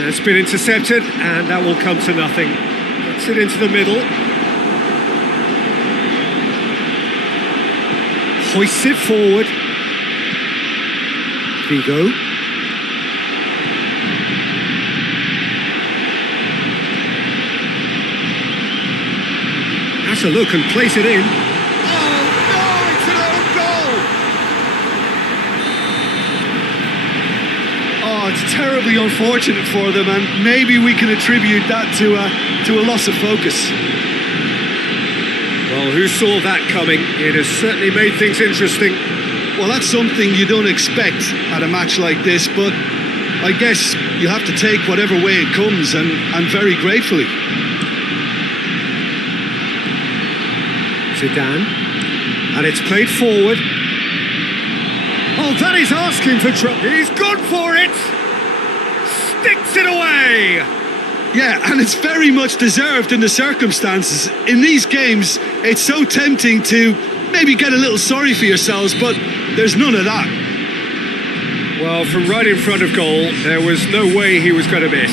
It's been intercepted, and that will come to nothing. Gets it into the middle. Hoists it forward. Vigo. Has a look and plays it in. Oh no, it's an own goal! Oh, it's terribly unfortunate for them, and maybe we can attribute that to a loss of focus. Well, who saw that coming? It has certainly made things interesting. Well, that's something you don't expect at a match like this, but I guess you have to take whatever way it comes, and very gratefully. Zidane. And it's played forward. Oh, that is asking for trouble. He's gone for it! Sticks it away! Yeah, and it's very much deserved in the circumstances. In these games, it's so tempting to maybe get a little sorry for yourselves, but there's none of that. Well, from right in front of goal, there was no way he was going to miss.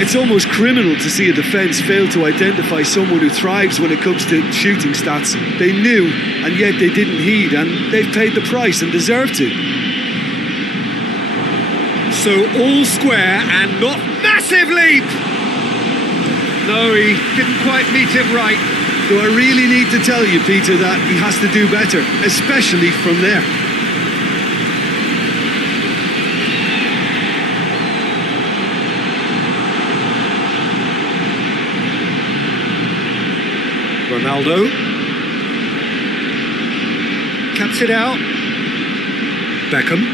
It's almost criminal to see a defence fail to identify someone who thrives when it comes to shooting stats. They knew, and yet they didn't heed, and they've paid the price and deserve to. So all square and not massive leap! No, he didn't quite meet it right. Do I really need to tell you, Peter, that he has to do better, especially from there? Ronaldo. Cuts it out. Beckham.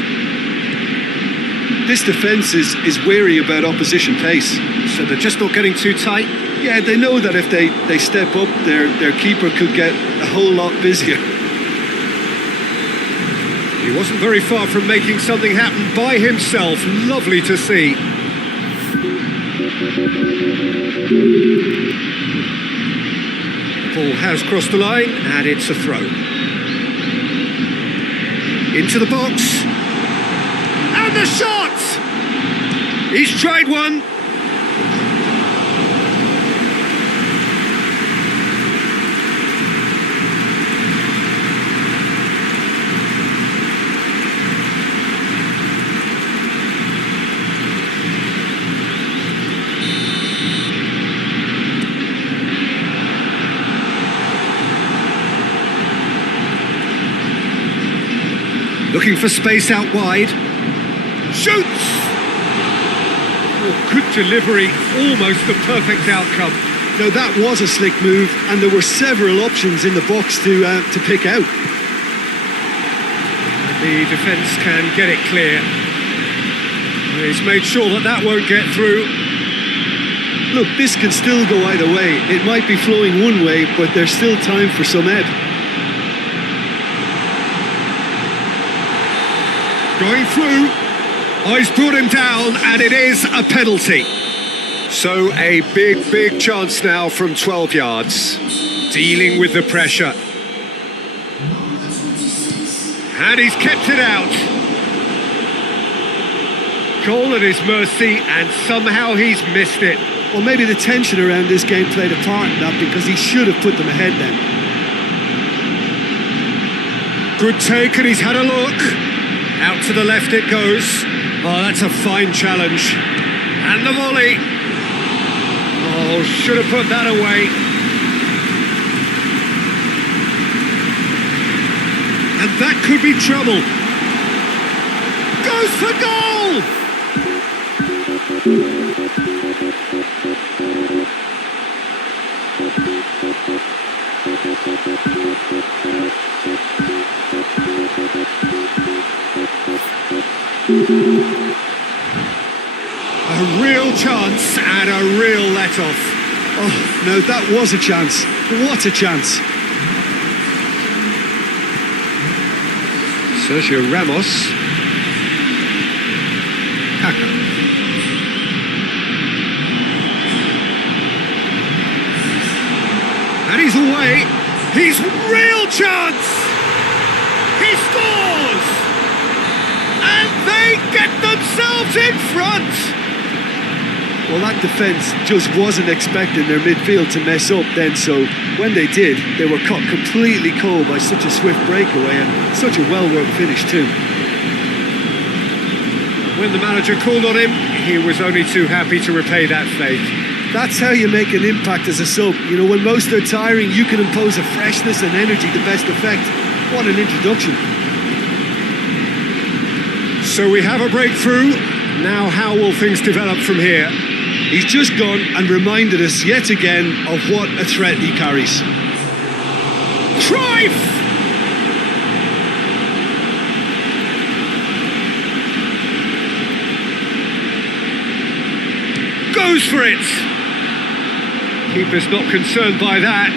This defence is wary about opposition pace. So they're just not getting too tight. Yeah, they know that if they step up, their keeper could get a whole lot busier. He wasn't very far from making something happen by himself. Lovely to see. The ball has crossed the line, and it's a throw. Into the box. And the shot! He's tried one. looking for space out wide. Shoots! Oh, good delivery, almost the perfect outcome. Now that was a slick move, and there were several options in the box to pick out. The defence can get it clear. He's made sure that that won't get through. Look, this can still go either way. It might be flowing one way, but there's still time for some ebb. Going through. Oh, he's brought him down, and it is a penalty. So a big chance now from 12 yards. Dealing with the pressure. And he's kept it out. Goal at his mercy, and somehow he's missed it. Or maybe the tension around this game played a part in that, because he should have put them ahead then. Good take, and he's had a look. Out to the left it goes. Oh, that's a fine challenge. And the volley. Oh, should have put that away. And that could be trouble. Goes for goal! A real chance and a real let-off. Oh, no, that was a chance. What a chance. Sergio Ramos. Kaka. And he's away. He's real chance. He scores. And they get themselves in front. Well, that defence just wasn't expecting their midfield to mess up then, so when they did, they were caught completely cold by such a swift breakaway and such a well-worked finish too. When the manager called on him, he was only too happy to repay that faith. That's how you make an impact as a sub. You know, when most are tiring, you can impose a freshness and energy to best effect. What an introduction. So we have a breakthrough. Now how will things develop from here? He's just gone and reminded us yet again of what a threat he carries. Cruyff! Goes for it! Keeper's not concerned by that.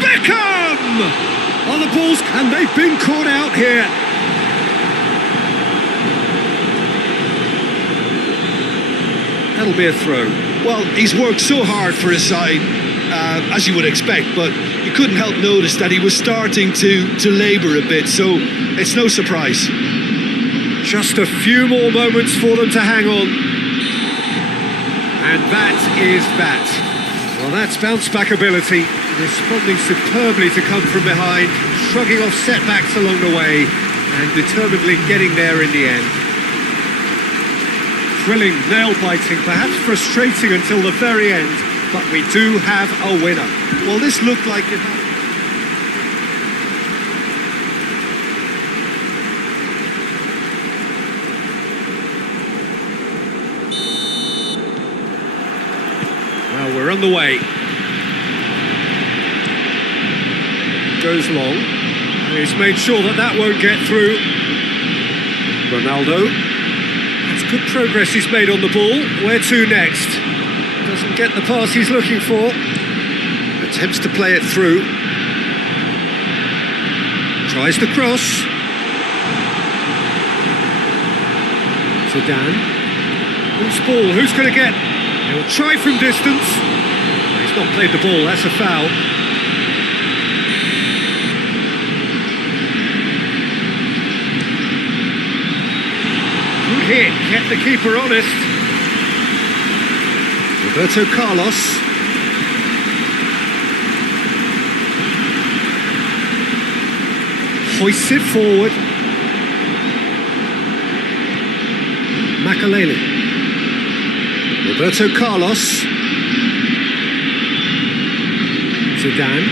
Beckham! On the balls, and they've been caught out here. That'll be a throw. Well, he's worked so hard for his side, as you would expect, but you couldn't help notice that he was starting to labour a bit, so it's no surprise. Just a few more moments for them to hang on. And that is that. Well, that's bounce-back ability, responding superbly to come from behind, shrugging off setbacks along the way, and determinedly getting there in the end. Thrilling, nail-biting, perhaps frustrating until the very end, but we do have a winner. Well, this looked like it happened. Well, we're on the way. Goes long. And he's made sure that that won't get through. Ronaldo. That's good progress he's made on the ball. Where to next? Doesn't get the pass he's looking for. Attempts to play it through. Tries the cross. Zidane. Who's ball? Who's going to get? He'll try from distance. He's not played the ball, that's a foul. Good hit, kept the keeper honest. Roberto Carlos. Hoists it forward. Makalele. Roberto Carlos. Zidane.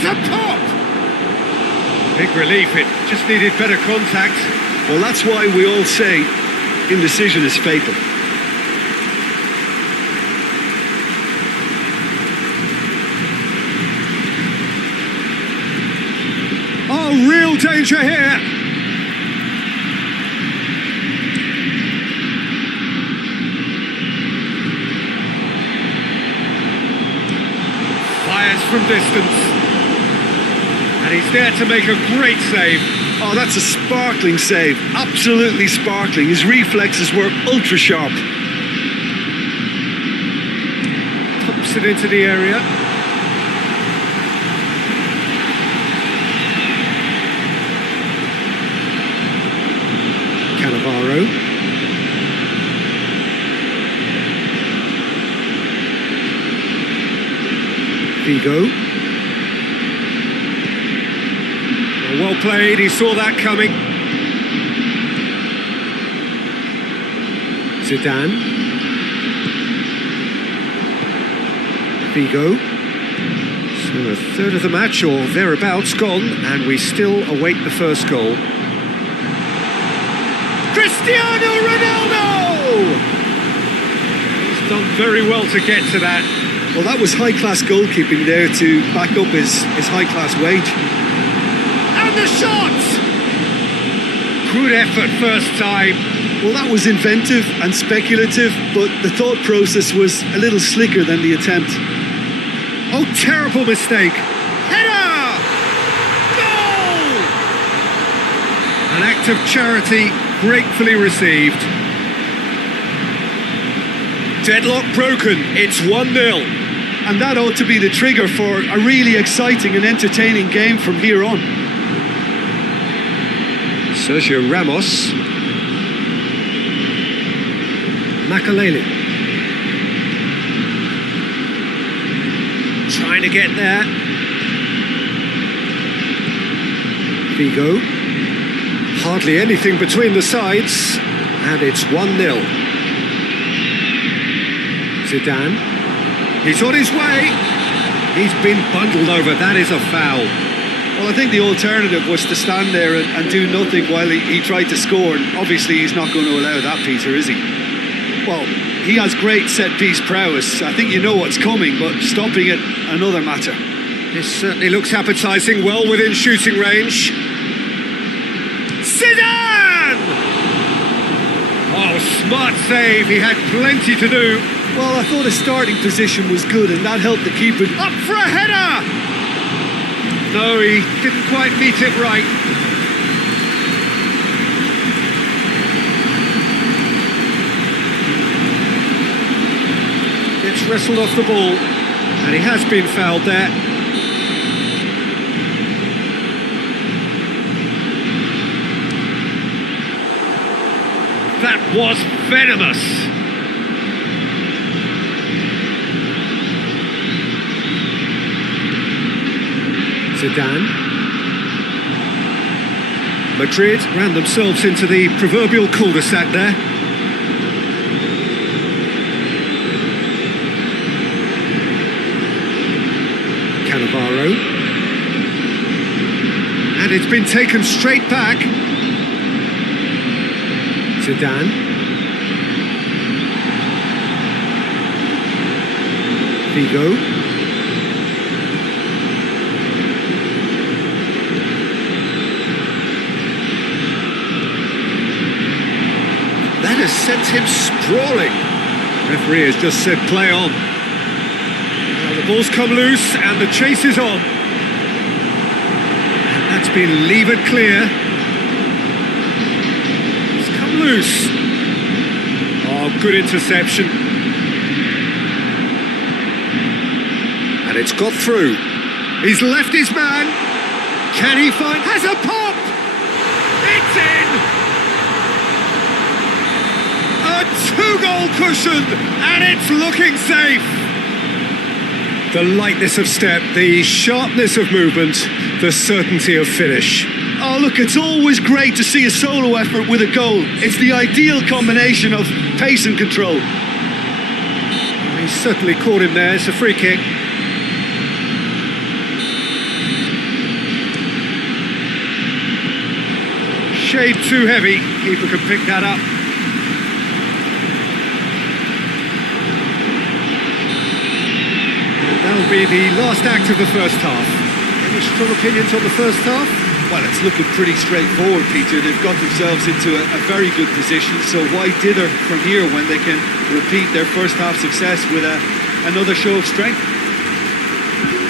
has a pop! Big relief, it just needed better contact. Well, that's why we all say indecision is fatal. Oh, real danger here. Fires from distance. And he's there to make a great save. Oh, that's a sparkling save. Absolutely sparkling. His reflexes were ultra sharp. Pumps it into the area. Cannavaro. Vigo. Well played, he saw that coming. Zidane. Vigo. So a third of the match or thereabouts gone, and we still await the first goal. Cristiano Ronaldo! He's done very well to get to that. Well, that was high-class goalkeeping there to back up his high-class wage. And the shot! Good effort first time. Well, that was inventive and speculative, but the thought process was a little slicker than the attempt. Oh, terrible mistake. Header! Goal! An act of charity gratefully received. Deadlock broken. It's 1-0. And that ought to be the trigger for a really exciting and entertaining game from here on. Sergio Ramos. Makalele. Trying to get there. Vigo. Hardly anything between the sides. And it's 1-0. Zidane. He's on his way. He's been bundled over. That is a foul. Well, I think the alternative was to stand there and do nothing while he tried to score. And obviously, he's not going to allow that, Peter, is he? Well, he has great set-piece prowess. I think you know what's coming, but stopping it, another matter. This certainly looks appetising, well within shooting range. Zidane! Oh, smart save. He had plenty to do. Well, I thought his starting position was good, and that helped the keeper. Up for a header! No, he didn't quite meet it right. Gets wrestled off the ball, and he has been fouled there. That was venomous. Zidane. Madrid ran themselves into the proverbial cul-de-sac there. Cannavaro. And it's been taken straight back. Zidane. Vigo. That has sent him sprawling. Referee has just said play on. Now the ball's come loose and the chase is on. And that's been levered clear. It's come loose. Oh, good interception. And it's got through. He's left his man. Can he find... Has a pop! It's in! A two-goal cushion, and it's looking safe. The lightness of step, the sharpness of movement, the certainty of finish. Oh, look, it's always great to see a solo effort with a goal. It's the ideal combination of pace and control. He certainly caught him there. It's a free kick. shade too heavy. Keeper can pick that up. And that'll be the last act of the first half. Any strong opinions on the first half? Well, it's looking pretty straightforward, Peter. They've got themselves into a very good position, so why dither from here when they can repeat their first half success with another show of strength?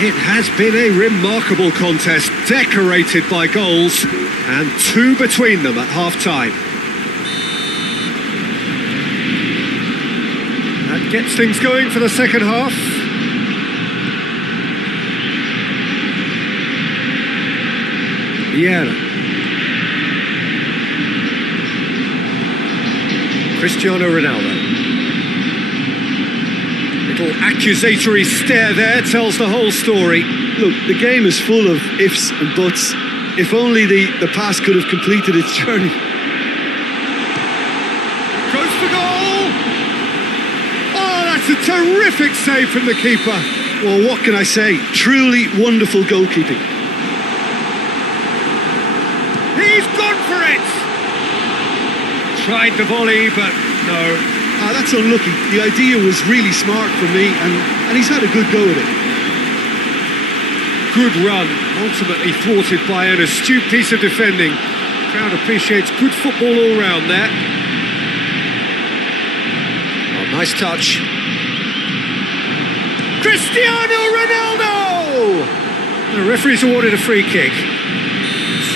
It has been a remarkable contest, decorated by goals, and two between them at half-time. That gets things going for the second half. Vieira. Cristiano Ronaldo. Little accusatory stare there tells the whole story. Look, the game is full of ifs and buts. If only the pass could have completed its journey. Goes for goal! Oh, that's a terrific save from the keeper. Well, what can I say? Truly wonderful goalkeeping. He's gone for it! Tried the volley, but no. That's unlucky. The idea was really smart from me, and he's had a good go at it. Good run, ultimately thwarted by an astute piece of defending. Crowd appreciates good football all round there. Oh, nice touch. Cristiano Ronaldo! The referee's awarded a free kick.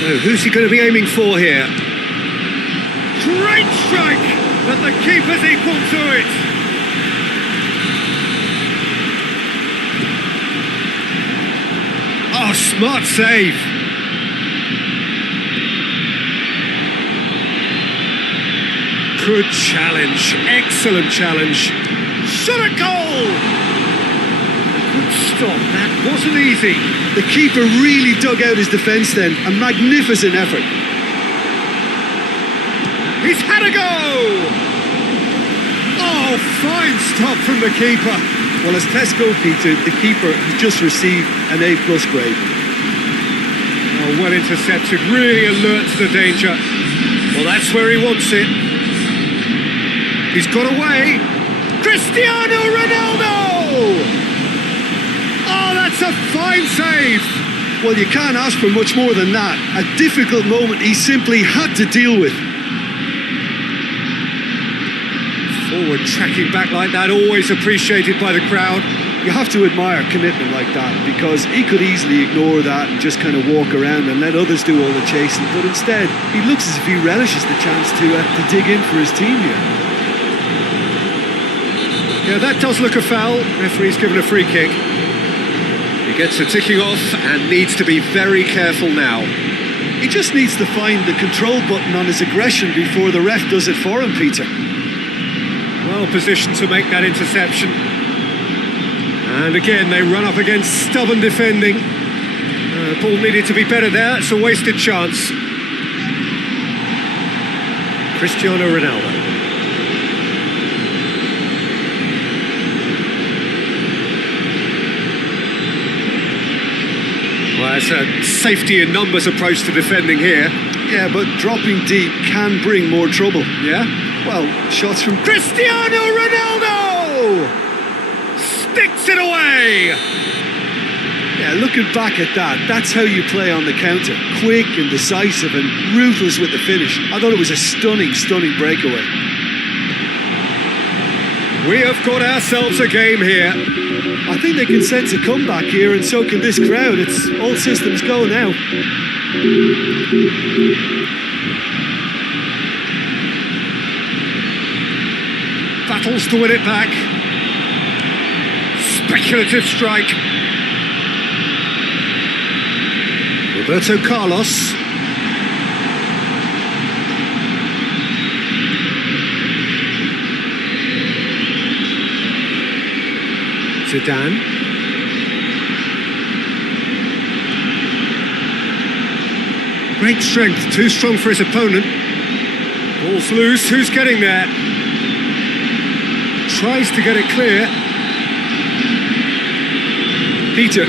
So who's he going to be aiming for here? Great strike, but the keeper's equal to it. Oh, smart save. Good challenge, excellent challenge. Shot a goal! Good stop, that wasn't easy. The keeper really dug out his defence then. A magnificent effort. He's had a go! Oh, fine stop from the keeper. Well, as tests go, Peter, the keeper has just received an A+ grade. Oh, well intercepted, really alert to the danger. Well, that's where he wants it. He's got away. Cristiano Ronaldo! Oh, that's a fine save. Well, you can't ask for much more than that. A difficult moment he simply had to deal with. Forward tracking back like that, always appreciated by the crowd. You have to admire commitment like that, because he could easily ignore that and just kind of walk around and let others do all the chasing, but instead he looks as if he relishes the chance to dig in for his team here. Yeah, that does look a foul. Referee's given a free kick. He gets a ticking off and needs to be very careful now. He just needs to find the control button on his aggression before the ref does it for him, Peter. Well positioned to make that interception. And again, they run up against stubborn defending. The ball needed to be better there. It's a wasted chance. Cristiano Ronaldo. Well, it's a safety in numbers approach to defending here. Yeah, but dropping deep can bring more trouble. Yeah? Well, shots from Cristiano Ronaldo! Sticks it away! Yeah, looking back at that, that's how you play on the counter. Quick and decisive and ruthless with the finish. I thought it was a stunning, stunning breakaway. We have got ourselves a game here. I think they can sense a comeback here, and so can this crowd. It's all systems go now. Battles to win it back. Speculative strike. Roberto Carlos. Zidane. Great strength, too strong for his opponent. Ball's loose, who's getting there? Tries to get it clear. Peter,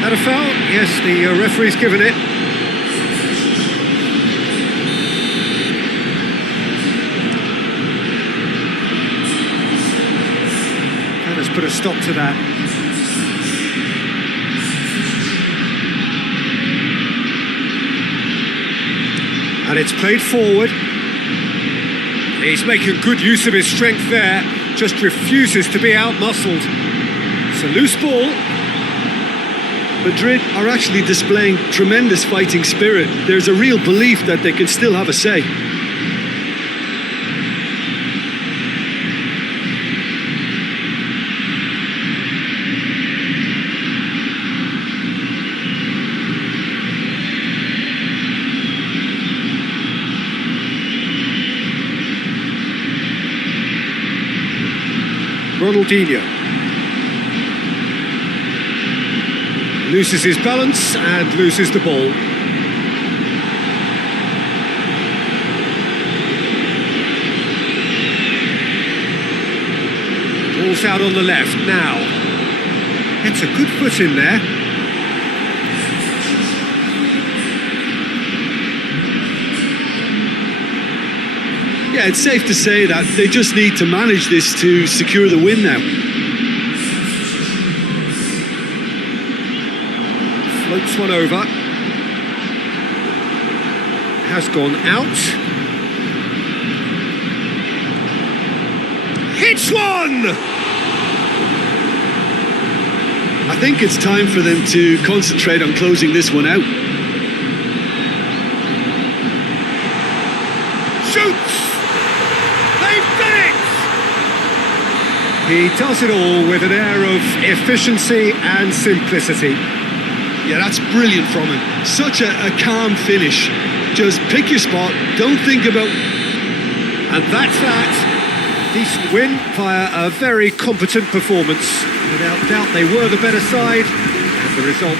had a foul? Yes, the referee's given it. put a stop to that. And it's played forward. He's making good use of his strength there, just refuses to be out-muscled. It's a loose ball. Madrid are actually displaying tremendous fighting spirit. There's a real belief that they can still have a say. Ronaldinho loses his balance and loses the ball. Ball's out on the left now. It's a good foot in there. Yeah, it's safe to say that they just need to manage this to secure the win now. Floats one over. Has gone out. Hits one! I think it's time for them to concentrate on closing this one out. Shoots! They've done it! He does it all with an air of efficiency and simplicity. Yeah, that's brilliant from him. Such a calm finish. Just pick your spot, don't think about... And that's that. Decent win via a very competent performance. Without doubt, they were the better side, and the result...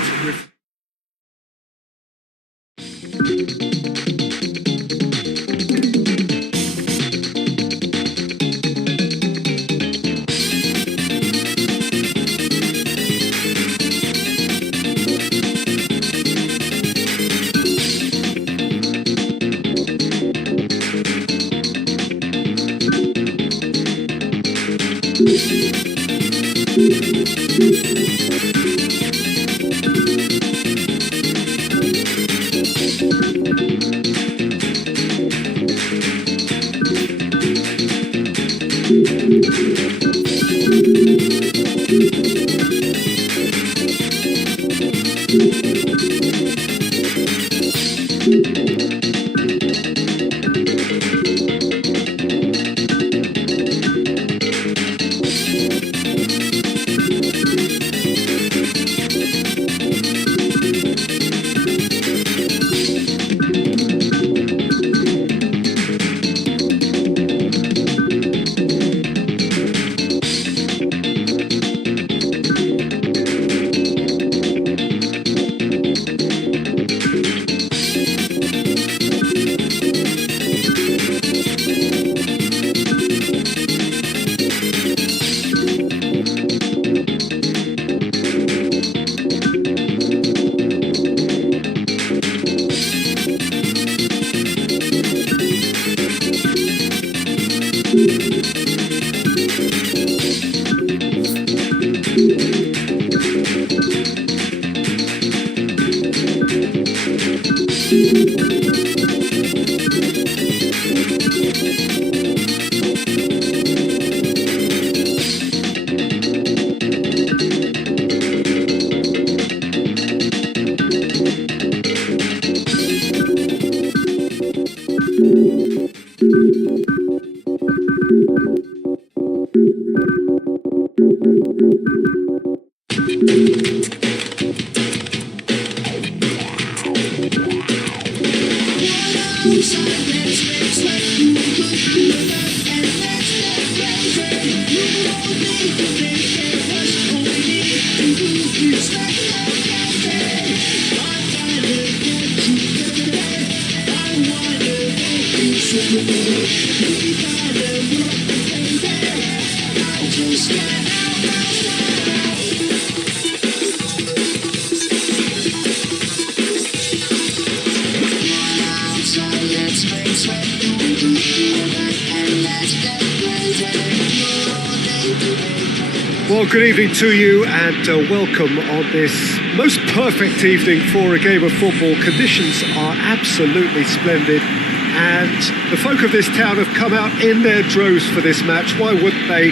Well, good evening to you and welcome on this most perfect evening for a game of football. Conditions are absolutely splendid and the folk of this town have come out in their droves for this match. Why wouldn't they?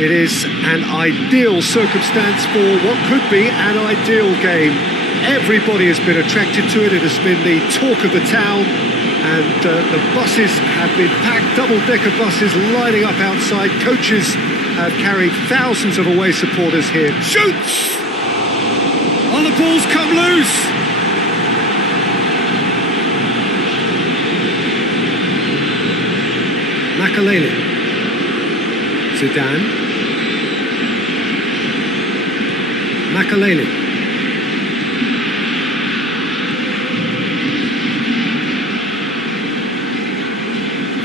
It is an ideal circumstance for what could be an ideal game. Everybody has been attracted to it. It has been the talk of the town and the buses have been packed, double-decker buses lining up outside. Coaches have carried thousands of away supporters here. Shoots! Oh, the ball's come loose! Makalele. Zidane. Makalele.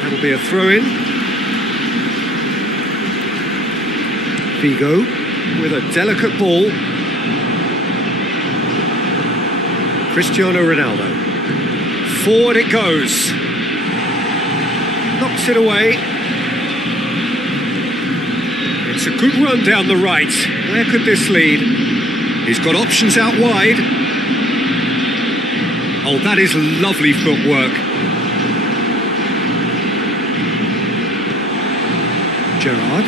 That'll be a throw-in. Figo with a delicate ball. Cristiano Ronaldo. Forward it goes. Knocks it away. It's a good run down the right. Where could this lead? He's got options out wide. Oh, that is lovely footwork. Gerrard.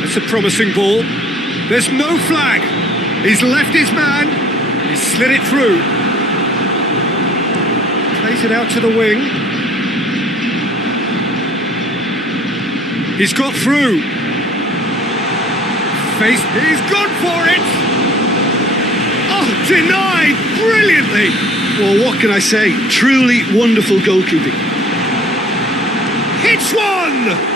That's a promising ball. There's no flag. He's left his man. He's slid it through. Plays it out to the wing. He's got through. He's gone for it. Oh, denied brilliantly. Well, what can I say? Truly wonderful goalkeeping. Hits one!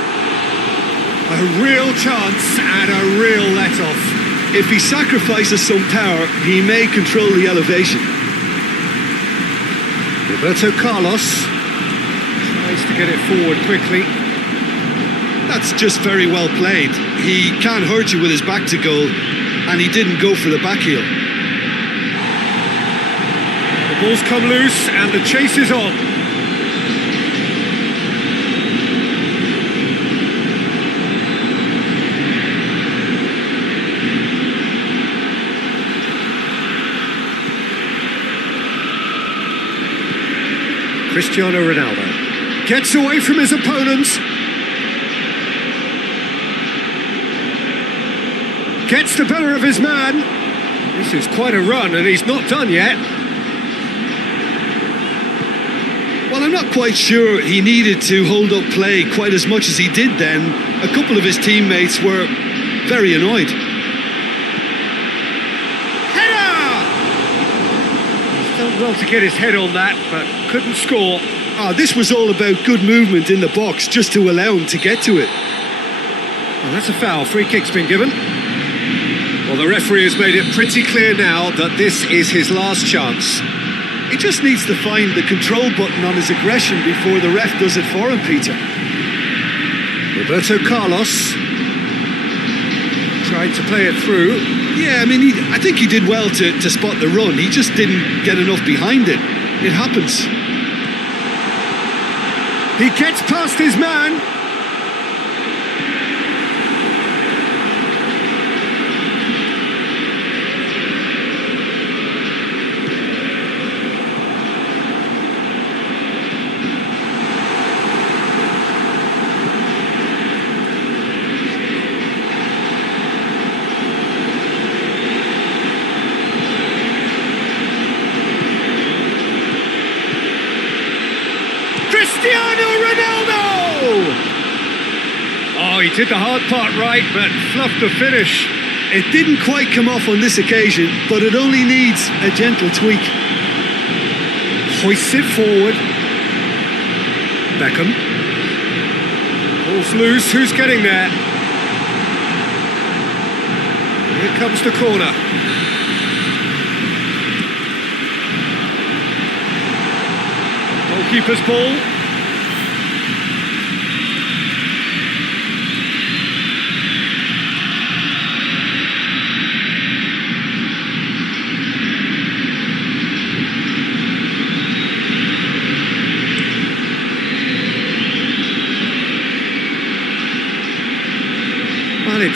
A real chance and a real let-off. If he sacrifices some power, he may control the elevation. Roberto Carlos tries to get it forward quickly. That's just very well played. He can't hurt you with his back to goal, and he didn't go for the back heel. The ball's come loose and the chase is on. Cristiano Ronaldo gets away from his opponents. Gets the better of his man. This is quite a run and he's not done yet. Well, I'm not quite sure he needed to hold up play quite as much as he did then. A couple of his teammates were very annoyed. Header! He's done well to get his head on that, but couldn't score. Oh, this was all about good movement in the box just to allow him to get to it. Well, that's a foul. Free kick's been given. Well, the referee has made it pretty clear now that this is his last chance. He just needs to find the control button on his aggression before the ref does it for him, Peter. Roberto Carlos tried to play it through. Yeah, I mean, I think he did well to spot the run. He just didn't get enough behind it. It happens. He gets past his man. Cristiano Ronaldo! Oh, he did the hard part right, but fluffed the finish. It didn't quite come off on this occasion, but it only needs a gentle tweak. Hoists it forward. Beckham. Ball's loose, who's getting there? Here comes the corner. Goalkeeper's ball.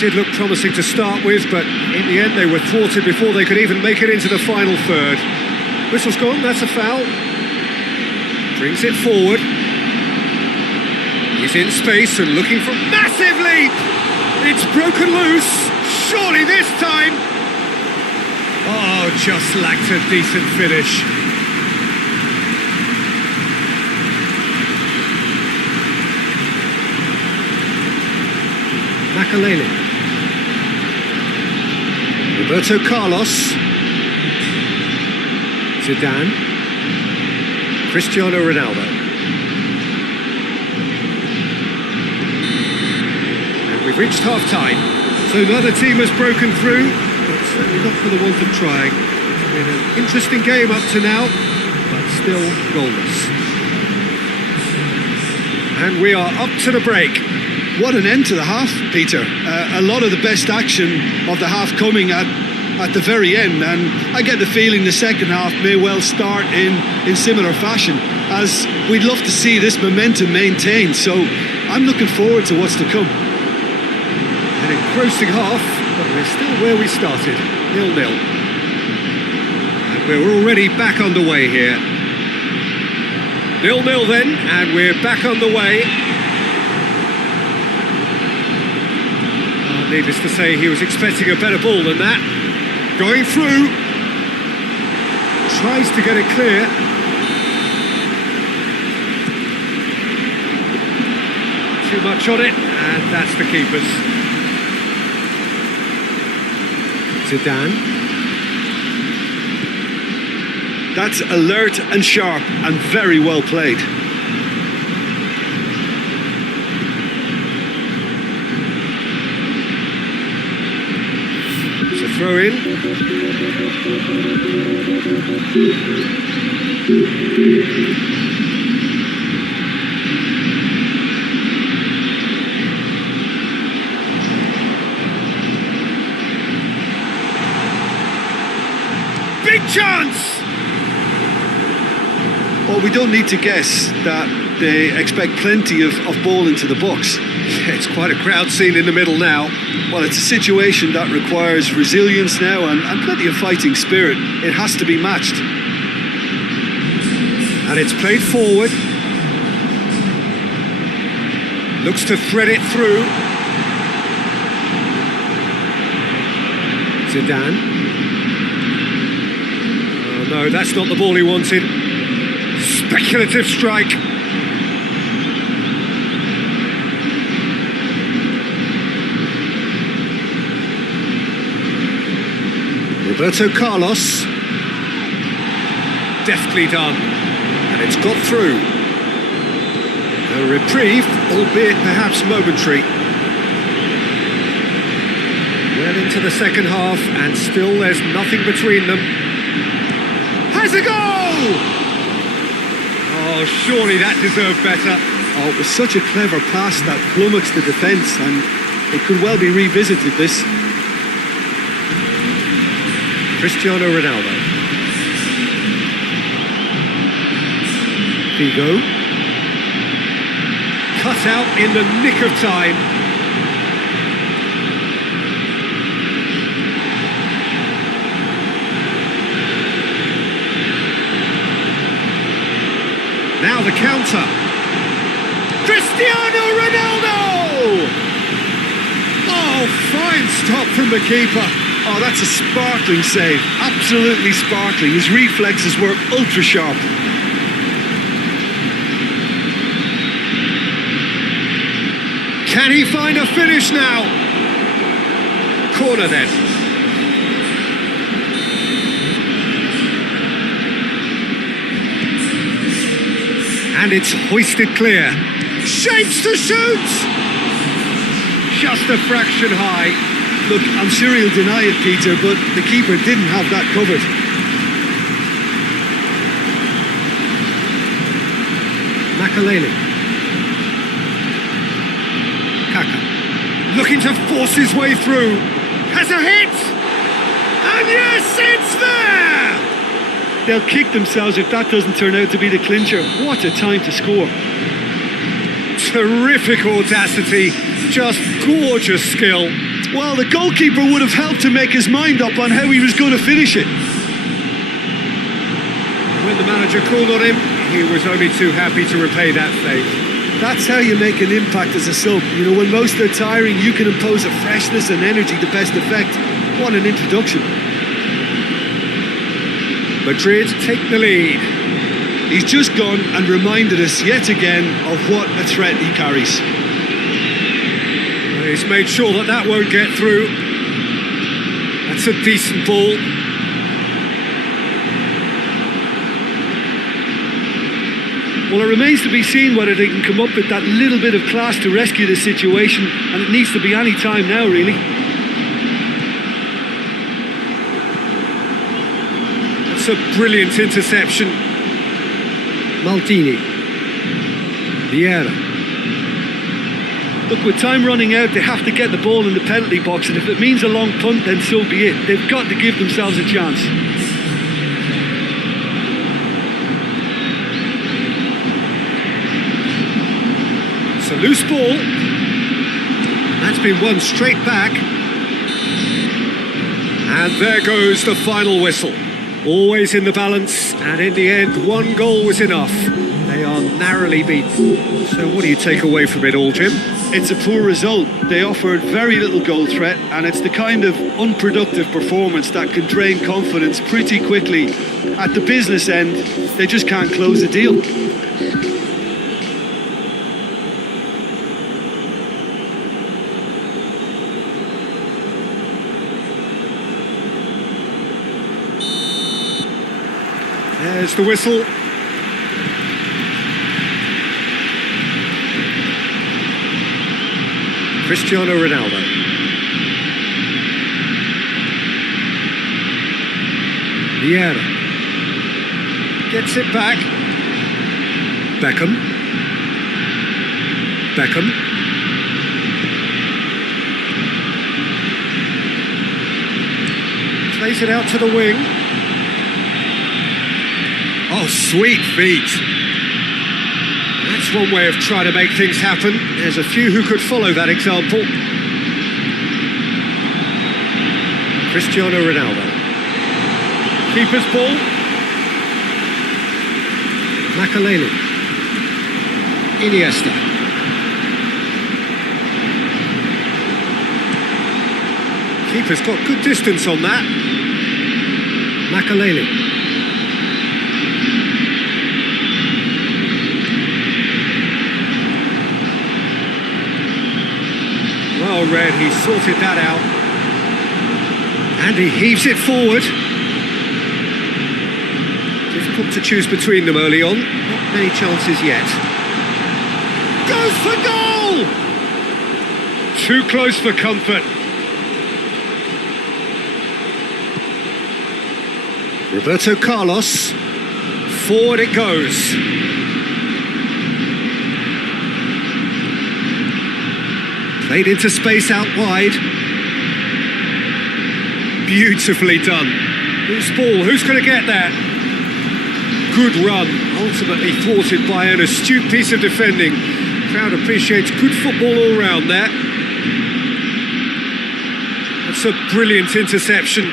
did look promising to start with, but in the end they were thwarted before they could even make it into the final third. Whistle's gone, that's a foul. Brings it forward. He's in space and looking for a massive leap! It's broken loose, surely this time! Oh, just lacked a decent finish. Makalele. Roberto Carlos. Zidane. Cristiano Ronaldo. And we've reached half-time. So neither team has broken through, but certainly not for the want of trying. It's been an interesting game up to now, but still goalless. And we are up to the break. What an end to the half, Peter. A lot of the best action of the half coming at the very end, and I get the feeling the second half may well start in similar fashion, as we'd love to see this momentum maintained, so I'm looking forward to what's to come. An engrossing half, but we're still where we started, 0-0. And we're already back underway here. 0-0 then, and we're back underway. Needless to say, he was expecting a better ball than that. Going through. Tries to get it clear. Too much on it, and that's the keeper's. Zidane. That's alert and sharp and very well played. Throw in. Big chance! Well, we don't need to guess that they expect plenty of ball into the box. Yeah, it's quite a crowd scene in the middle now. Well, it's a situation that requires resilience now and plenty of fighting spirit. It has to be matched. And it's played forward. Looks to thread it through. Zidane. Oh no, that's not the ball he wanted. Speculative strike. Roberto Carlos. Deftly done. And it's got through. A reprieve, albeit perhaps momentary. Well into the second half, and still there's nothing between them. Has a goal! Oh, surely that deserved better. Oh, it was such a clever pass that flummoxed the defence, and it could well be revisited, this. Cristiano Ronaldo. Figo. Cut out in the nick of time. Now the counter. Cristiano Ronaldo! Oh, fine stop from the keeper. Oh, that's a sparkling save. Absolutely sparkling. His reflexes were ultra sharp. Can he find a finish now? Corner then. And it's hoisted clear. Shapes to shoot! Just a fraction high. Look, I'm sure he'll deny it, Peter, but the keeper didn't have that covered. Makalele. Kaka. Looking to force his way through. Has a hit! And yes, it's there! They'll kick themselves if that doesn't turn out to be the clincher. What a time to score. Terrific audacity. Just gorgeous skill. Well, the goalkeeper would have helped to make his mind up on how he was going to finish it. When the manager called on him, he was only too happy to repay that favour. That's how you make an impact as a sub. You know, when most are tiring, you can impose a freshness and energy to best effect. What an introduction. Madrid take the lead. He's just gone and reminded us yet again of what a threat he carries. He's made sure that that won't get through. That's a decent ball. Well, it remains to be seen whether they can come up with that little bit of class to rescue the situation, and it needs to be any time now, really. That's a brilliant interception. Maldini. Vieira. Look, with time running out, they have to get the ball in the penalty box, and if it means a long punt, then so be it. They've got to give themselves a chance. It's a loose ball. That's been won straight back. And there goes the final whistle. Always in the balance, and in the end, one goal was enough. They are narrowly beaten. So what do you take away from it all, Jim? It's a poor result. They offered very little goal threat, and it's the kind of unproductive performance that can drain confidence pretty quickly. At the business end, they just can't close the deal. There's the whistle. Cristiano Ronaldo. Vieira. Gets it back. Beckham. Beckham. Plays it out to the wing. Oh, sweet feet. That's one way of trying to make things happen. There's a few who could follow that example. Cristiano Ronaldo. Keeper's ball. Makaleli. Iniesta. Keeper's got good distance on that. Makaleli. Well read, he sorted that out. And he heaves it forward. Difficult to choose between them early on. Not many chances yet. Goes for goal! Too close for comfort. Roberto Carlos. Forward it goes. Played into space out wide. Beautifully done. Loose ball, who's going to get that? Good run, ultimately thwarted by an astute piece of defending. Crowd appreciates good football all round there. That's a brilliant interception.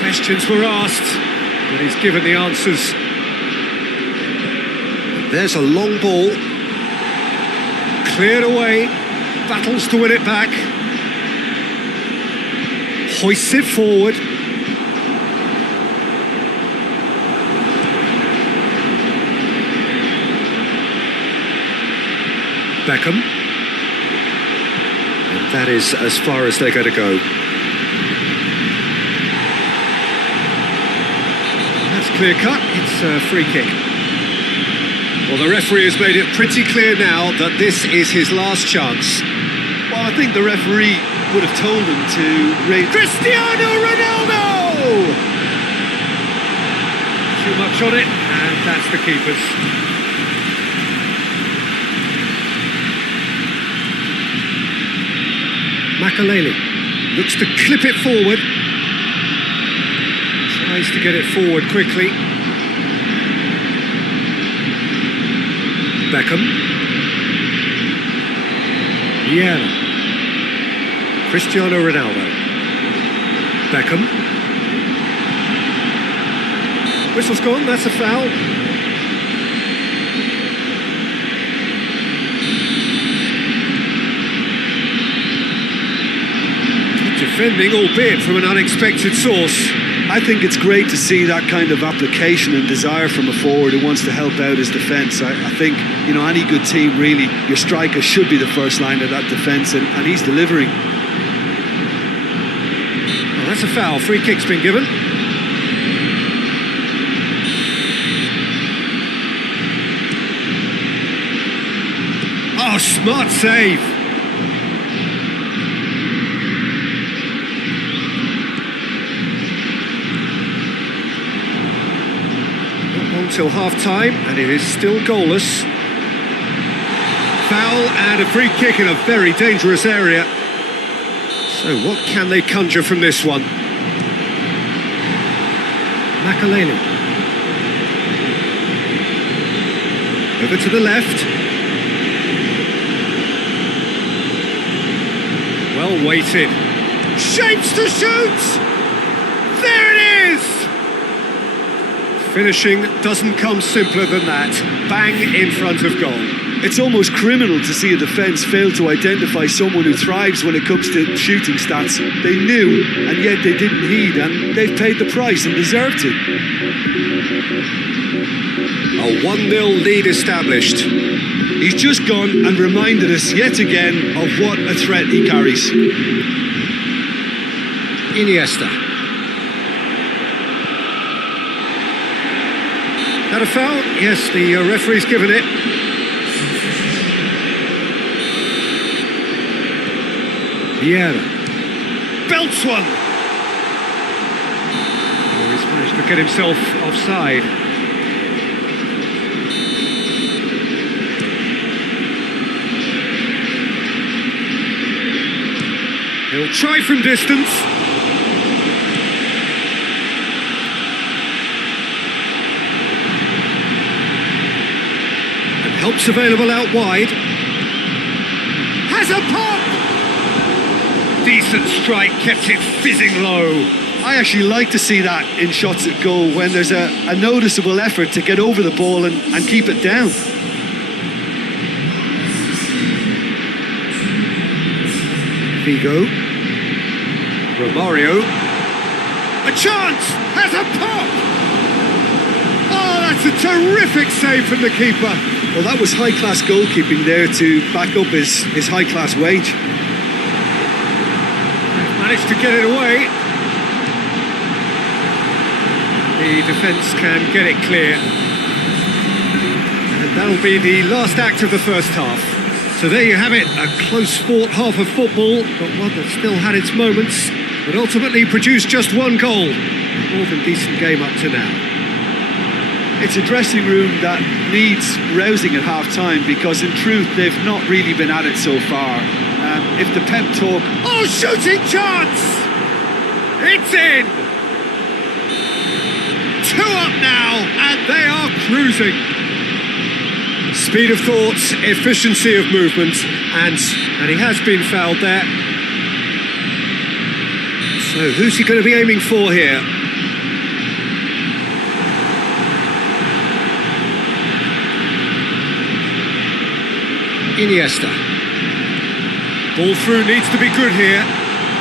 Questions were asked, but he's given the answers. There's a long ball. Cleared away. Battles to win it back. Hoists it forward. Beckham. And that is as far as they're going to go. That's clear cut. It's a free kick. Well, the referee has made it pretty clear now that this is his last chance. Well, I think the referee would have told him to raise... Cristiano Ronaldo! Too much on it, and that's the keeper's. Makaleli looks to clip it forward. Tries to get it forward quickly. Beckham. Vieira. Cristiano Ronaldo. Beckham. Whistle's gone, that's a foul. Defending, albeit from an unexpected source. I think it's great to see that kind of application and desire from a forward who wants to help out his defence. I think, you know, any good team, really, your striker should be the first line of that defence, and he's delivering. Well, that's a foul. Free kick's been given. Oh, smart save. Till half-time, and it is still goalless. Foul and a free kick in a very dangerous area. So what can they conjure from this one? Makaleli. Over to the left. Well weighted. Shapes to shoot! There it is! Finishing doesn't come simpler than that. Bang in front of goal. It's almost criminal to see a defence fail to identify someone who thrives when it comes to shooting stats. They knew, and yet they didn't heed, and they've paid the price and deserved it. A 1-0 lead established. He's just gone and reminded us yet again of what a threat he carries. Iniesta. That a foul? Yes, the referee's given it. Vieira. Belts one! Oh, he's managed to get himself offside. He'll try from distance. Help's available out wide. Has a pop! Decent strike, kept it fizzing low. I actually like to see that in shots at goal when there's a noticeable effort to get over the ball and keep it down. Vigo. Romario. A chance! Has a pop! Oh, that's a terrific save from the keeper. Well, that was high-class goalkeeping there to back up his high-class wage. Managed to get it away. The defence can get it clear. And that'll be the last act of the first half. So there you have it, a close-fought half of football, but one that still had its moments, but ultimately produced just one goal. A more than decent game up to now. It's a dressing room that needs rousing at half-time because, in truth, they've not really been at it so far. If the pep talk... Oh, shooting chance! It's in! 2 up now, and they are cruising. Speed of thought, efficiency of movement, and he has been fouled there. So who's he going to be aiming for here? Iniesta. Ball through needs to be good here.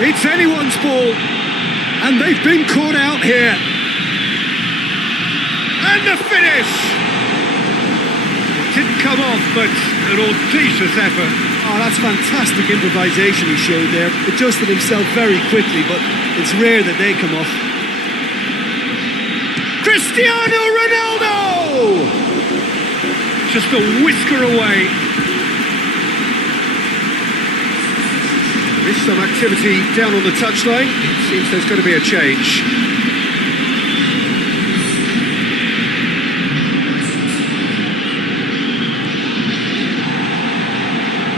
It's anyone's ball. And they've been caught out here. And the finish! It didn't come off, but an audacious effort. Oh, that's fantastic improvisation he showed there. Adjusted himself very quickly, but it's rare that they come off. Cristiano Ronaldo! Just a whisker away. There is some activity down on the touchline. It seems there's going to be a change.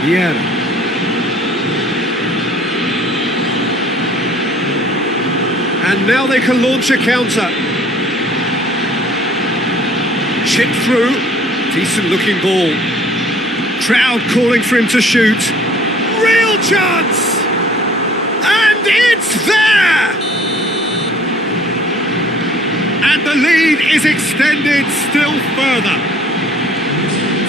Vieira. And now they can launch a counter. Chip through. Decent looking ball. Crowd calling for him to shoot. real chance! And it's there! And the lead is extended still further.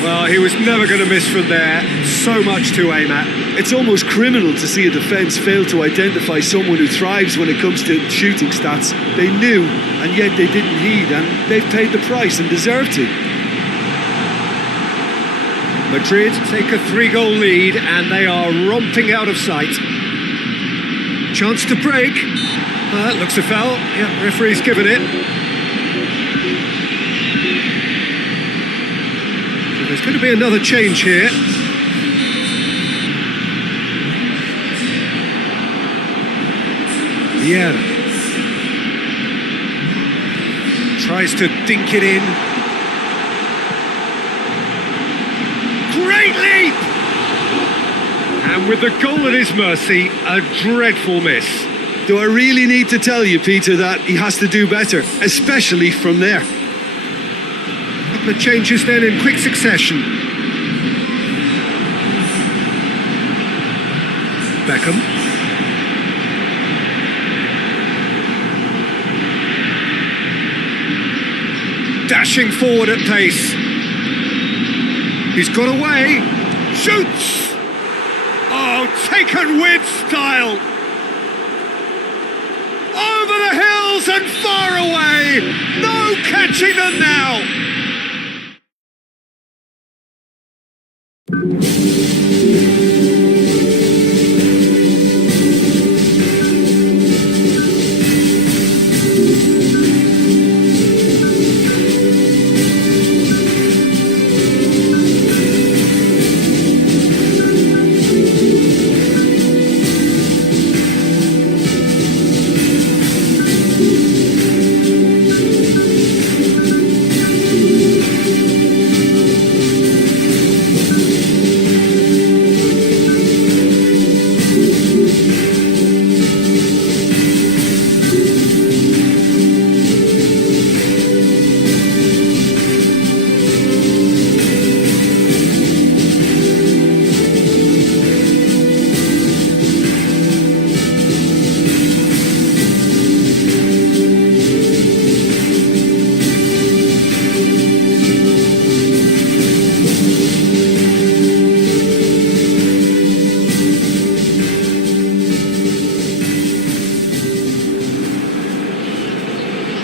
Well, he was never going to miss from there. So much to aim at. It's almost criminal to see a defence fail to identify someone who thrives when it comes to shooting stats. They knew, and yet they didn't heed, and they've paid the price and deserve to. Madrid take a 3-goal lead, and they are romping out of sight. Chance to break. Looks a foul. Yeah, referee's given it. There's going to be another change here. Vieira tries to dink it in. Great leap! And with the goal at his mercy, a dreadful miss. Do I really need to tell you, Peter, that he has to do better, especially from there? The changes then in quick succession. Beckham. Dashing forward at pace. He's got away. Shoots! Oh, taken with style. Over the hills and far away. No catching them now.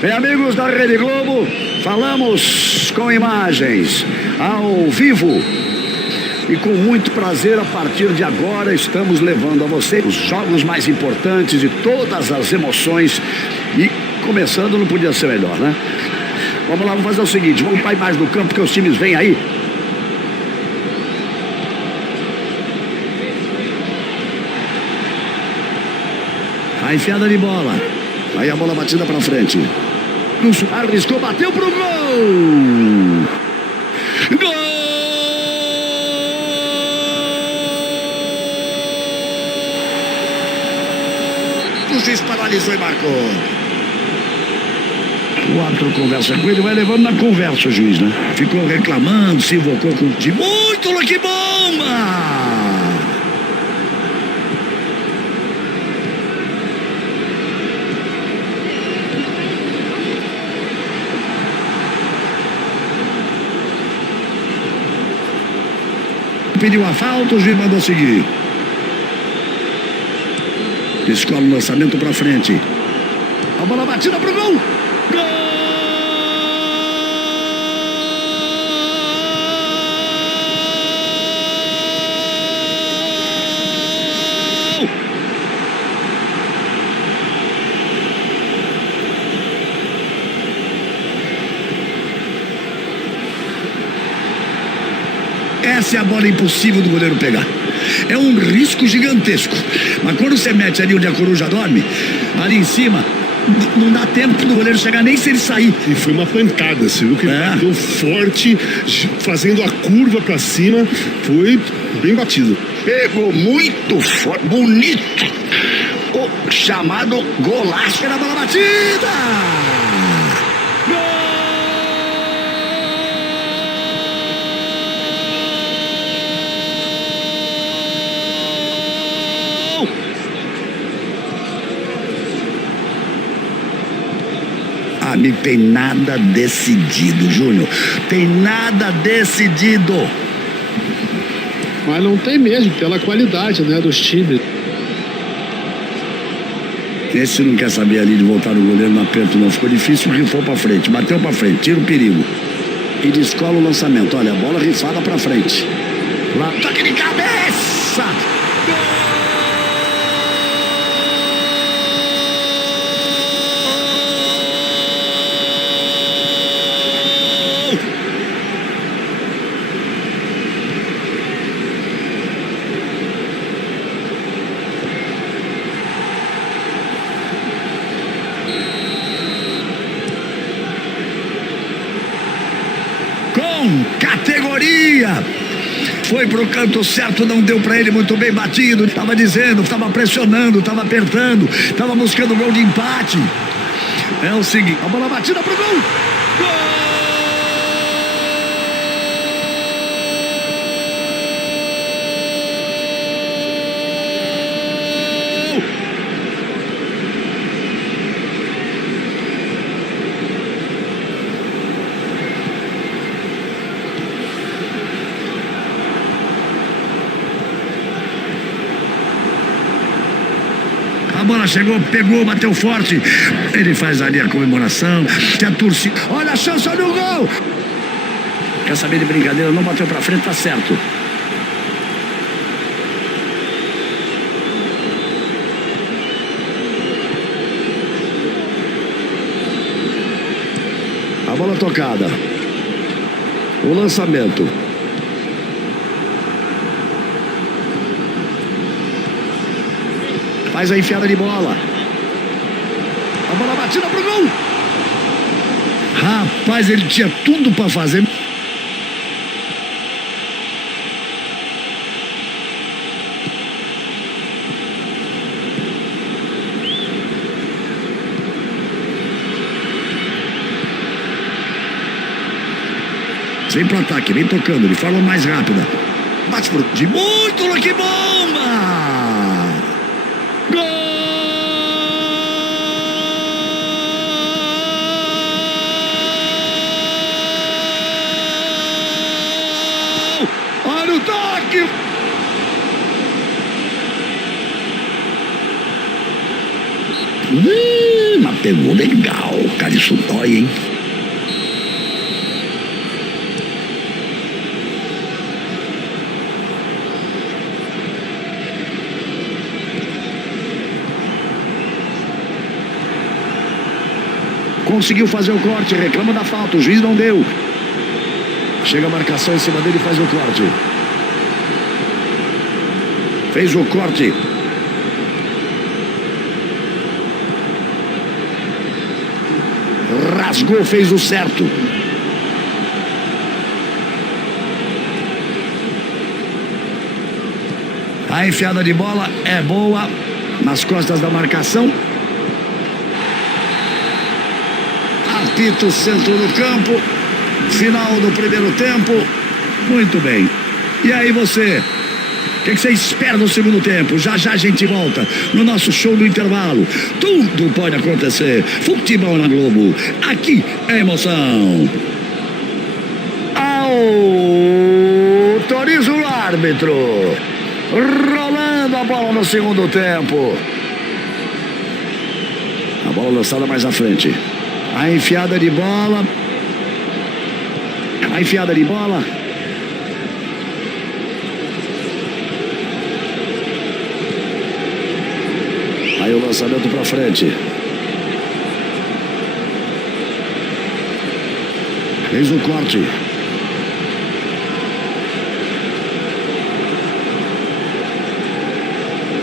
Bem, amigos da Rede Globo, falamos com imagens ao vivo e com muito prazer. A partir de agora estamos levando a você os jogos mais importantes e todas as emoções, e começando não podia ser melhor, né? Vamos lá, vamos fazer o seguinte, vamos para a imagem do campo, porque os times vêm aí. A enfiada de bola, aí a bola batida para frente. Arriscou, bateu pro gol! Gol! O juiz paralisou e marcou. O árbitro conversa com ele, vai levando na conversa o juiz, né? Ficou reclamando, se invocou com o time. Muito, que bomba! Pediu a falta, o juiz mandou seguir. Escola o lançamento pra frente. A bola batida pro gol. Gol! Essa é a bola impossível do goleiro pegar. É um risco gigantesco. Mas quando você mete ali onde a coruja dorme, ali em cima, não dá tempo do goleiro chegar nem se ele sair. E foi uma pancada, você viu que ele bateu forte, fazendo a curva pra cima, foi bem batido. Pegou muito forte, bonito. O chamado golaço na bola batida. amigo, tem nada decidido, Júnior. Tem nada decidido. Mas não tem mesmo, pela qualidade, né, dos times. Esse não quer saber ali de voltar no goleiro no aperto, não. Ficou difícil, rifou pra frente. Bateu pra frente, tira o perigo. E descola o lançamento. Olha, a bola rifada pra frente. Lá, toque de cabeça! Gol! Com categoria, foi pro canto certo, não deu pra ele, muito bem batido, tava dizendo, tava pressionando, tava apertando, tava buscando gol de empate. É o seguinte, a bola batida pro gol. Gol! A bola chegou, pegou, bateu forte. Ele faz ali a comemoração. A torcida. Olha a chance, olha o gol! Quer saber de brincadeira? Não bateu pra frente, tá certo. A bola tocada. O lançamento. Faz a enfiada de bola. A bola batida pro gol. Rapaz, ele tinha tudo pra fazer. Vem pro ataque, vem tocando de forma mais rápida. Bate pro de muito, que bomba! Gol! Olha o toque! Mas pegou legal, cara, isso dói, hein? Conseguiu fazer o corte, reclama da falta, o juiz não deu. Chega a marcação em cima dele e faz o corte. Fez o corte. Rasgou, fez o certo. A enfiada de bola é boa nas costas da marcação. Apito centro do campo, final do primeiro tempo. Muito bem. E aí você? O que você espera no segundo tempo? Já já a gente volta no nosso show do intervalo. Tudo pode acontecer. Futebol na Globo. Aqui é emoção. Autoriza o árbitro. Rolando a bola no segundo tempo. A bola lançada mais à frente. A enfiada de bola. A enfiada de bola. Aí o lançamento pra frente. Fez o corte.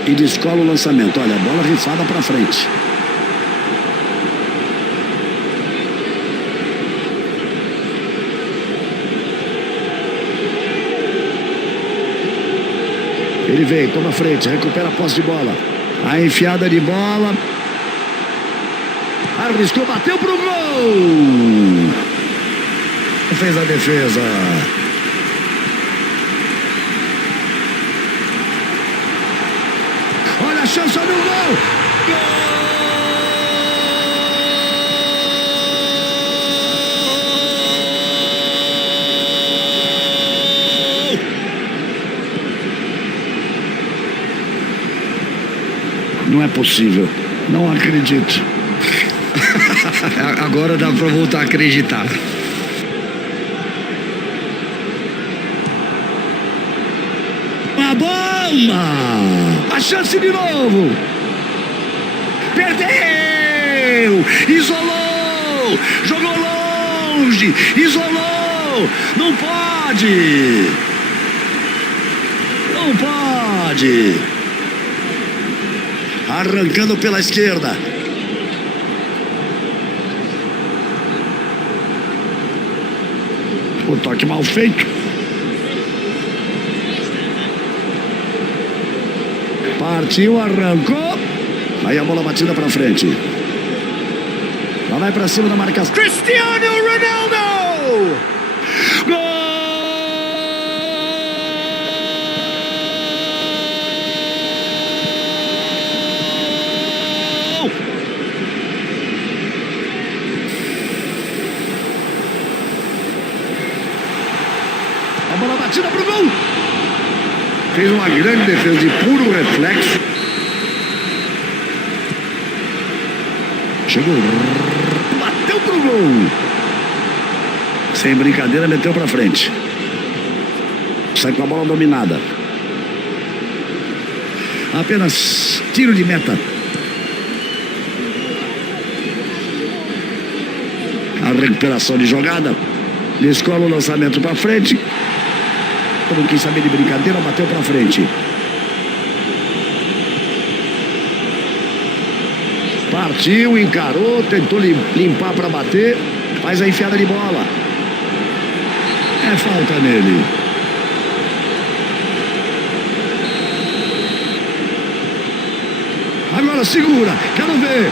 E descola o lançamento. Olha, a bola rifada pra frente. Ele vem, toma frente, recupera a posse de bola. A enfiada de bola. Arriscou, bateu pro gol. Fez a defesa. Olha a chance, olha o gol. Gol! Não é possível. Não acredito. Agora dá pra voltar a acreditar. A bomba! A chance de novo! Perdeu! Isolou! Jogou longe! Isolou! Não pode! Não pode! Arrancando pela esquerda. O toque mal feito. Partiu, arrancou. Aí a bola batida pra frente. Lá vai pra cima da marcação. Cristiano Ronaldo! Gol! A bola batida pro gol. Fez uma grande defesa de puro reflexo. Chegou. Bateu pro gol. Sem brincadeira, meteu pra frente. Sai com a bola dominada. Apenas tiro de meta. A recuperação de jogada. Descola o lançamento pra frente. Não quis saber de brincadeira, bateu pra frente. Partiu, encarou, tentou limpar pra bater. Faz a enfiada de bola. É falta nele. Agora segura, quero ver.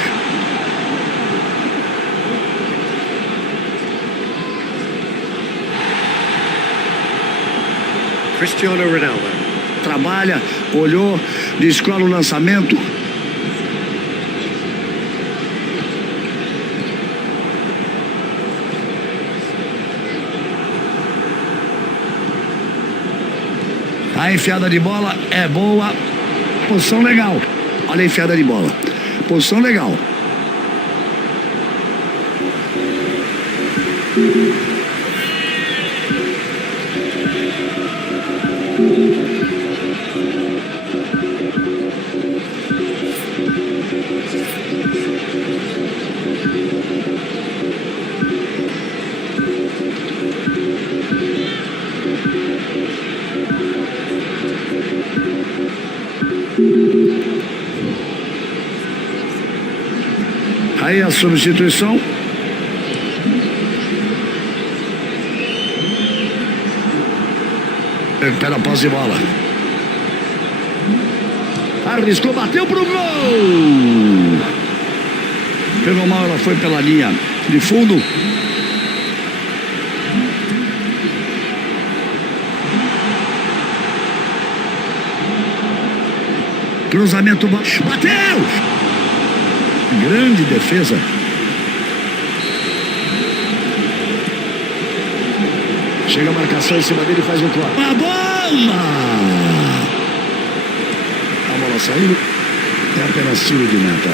Cristiano Ronaldo. Trabalha, olhou, descola o lançamento. A enfiada de bola é boa. Posição legal. Olha a enfiada de bola. Posição legal. Aí a substituição. Recupera a posse de bola. Arriscou, bateu pro gol. Pegou mal, ela foi pela linha de fundo. Cruzamento, bateu! Grande defesa. Chega a marcação em cima dele e faz o corte. A bola! A bola saiu. É apenas tiro de meta.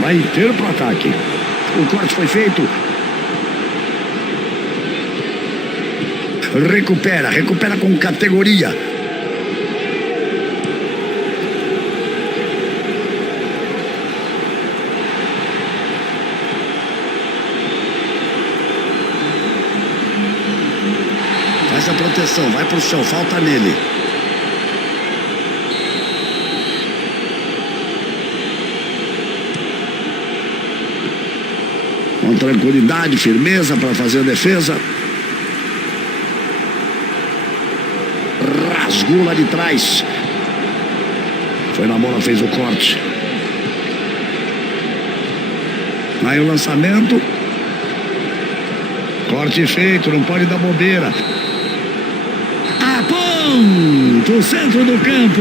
Vai inteiro pro ataque. O corte foi feito. Recupera com categoria. Faz a proteção, vai pro chão, falta nele. Com tranquilidade, firmeza para fazer a defesa. Rasgou lá de trás. Foi na bola, fez o corte. Aí o lançamento. Corte feito, não pode dar bobeira. Aponta o centro do campo.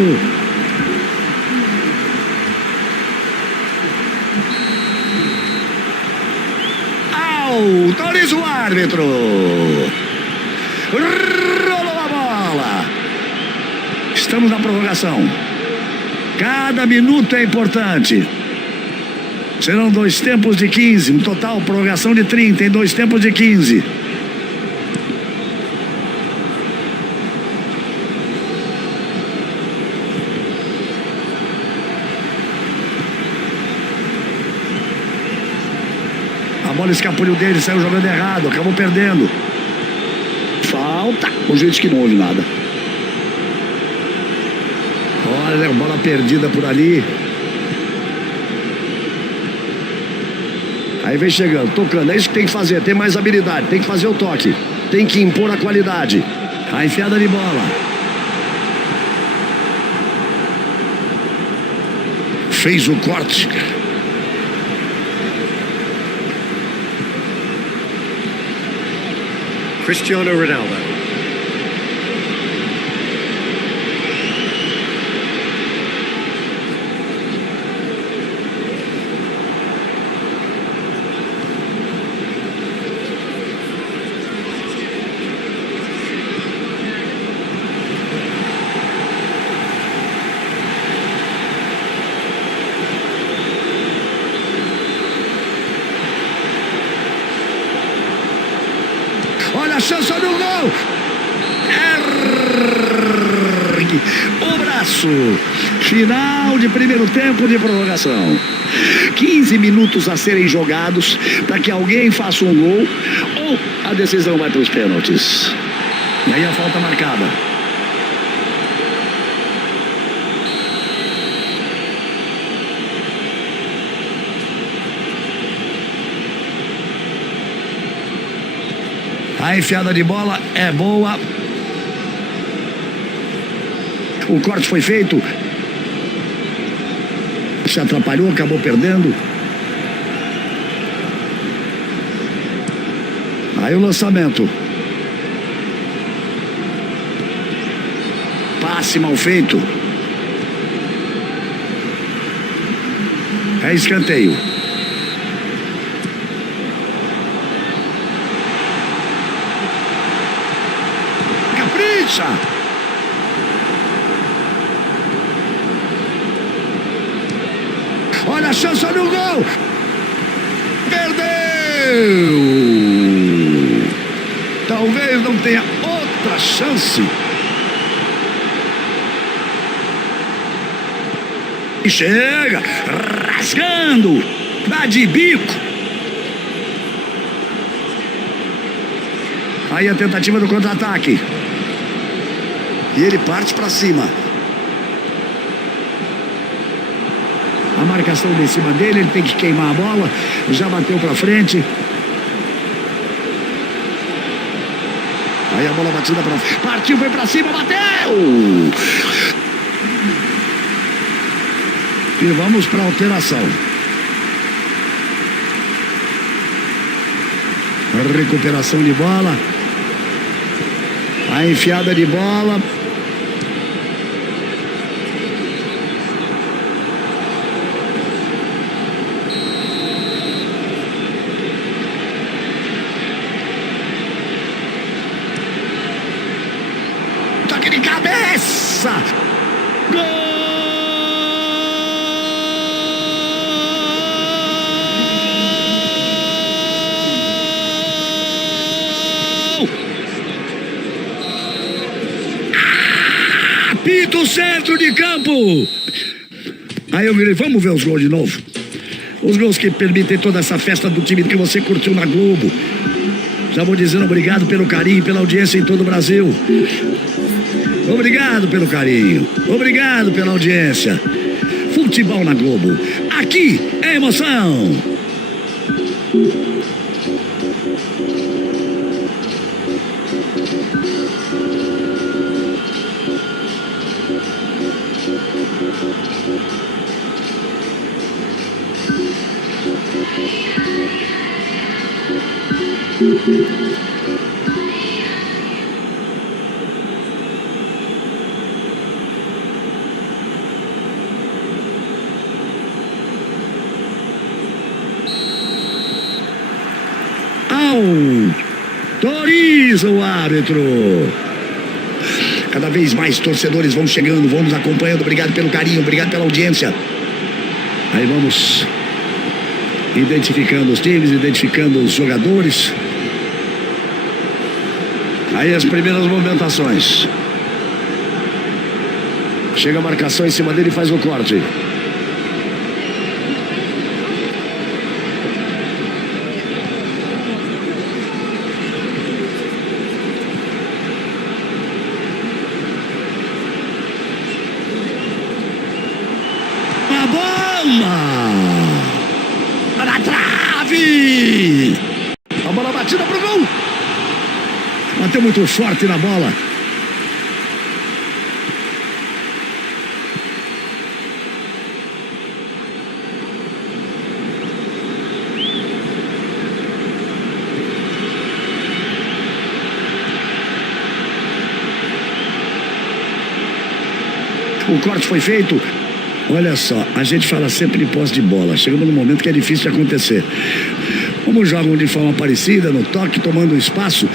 Autoriza o árbitro. Rolou a Estamos na prorrogação. Cada minuto é importante. Serão 2 tempos de 15. No total, prorrogação de 30 em 2 tempos de 15. A bola escapuliu dele, saiu jogando errado, acabou perdendo. Falta. O juiz que não houve nada. Olha, bola perdida por ali. Aí vem chegando, tocando. É isso que tem que fazer, tem mais habilidade. Tem que fazer o toque. Tem que impor a qualidade. A enfiada de bola. Fez o corte. Cristiano Ronaldo. Olha a chance, olha o gol. Ergue o braço. Final de primeiro tempo de prorrogação. 15 minutos a serem jogados para que alguém faça um gol ou a decisão vai para os pênaltis. E aí a falta marcada. A enfiada de bola é boa. O corte foi feito. Se atrapalhou, acabou perdendo. Aí o lançamento. Passe mal feito. É escanteio. Capricha. Olha a chance, olha o gol. Perdeu. Talvez não tenha outra chance. E chega, rasgando, dá de bico. Aí a tentativa do contra-ataque. E ele parte para cima. A marcação em cima dele, ele tem que queimar a bola. Já bateu para frente. Aí a bola batida para frente. Partiu, foi para cima, bateu! E vamos para alteração. A recuperação de bola. A enfiada de bola. Toque de cabeça. Gol! Apita o centro de campo. Aí eu gritei, vamos ver os gols de novo. Os gols que permitem toda essa festa do time que você curtiu na Globo. Já vou dizendo obrigado pelo carinho e pela audiência em todo o Brasil. Obrigado pelo carinho. Obrigado pela audiência. Futebol na Globo. Aqui é emoção. Autoriza o árbitro. Cada vez mais torcedores vão chegando, vão nos acompanhando. Obrigado pelo carinho, obrigado pela audiência. Aí vamos identificando os times, identificando os jogadores. Aí as primeiras movimentações. Chega a marcação em cima dele e faz o corte. A bola! Na trave! A bola batida pro gol! Bateu muito forte na bola. O corte foi feito. Olha só, a gente fala sempre em posse de bola. Chegamos num momento que é difícil de acontecer. Como jogam de forma parecida, no toque, tomando espaço,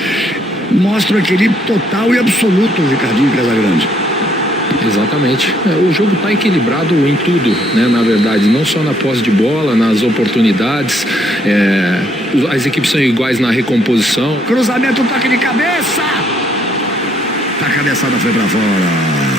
mostra o equilíbrio total e absoluto, Ricardinho Casagrande. Exatamente. O jogo está equilibrado em tudo, né? Na verdade, não só na posse de bola, nas oportunidades. As equipes são iguais na recomposição. Cruzamento, toque de cabeça. A cabeçada foi pra fora.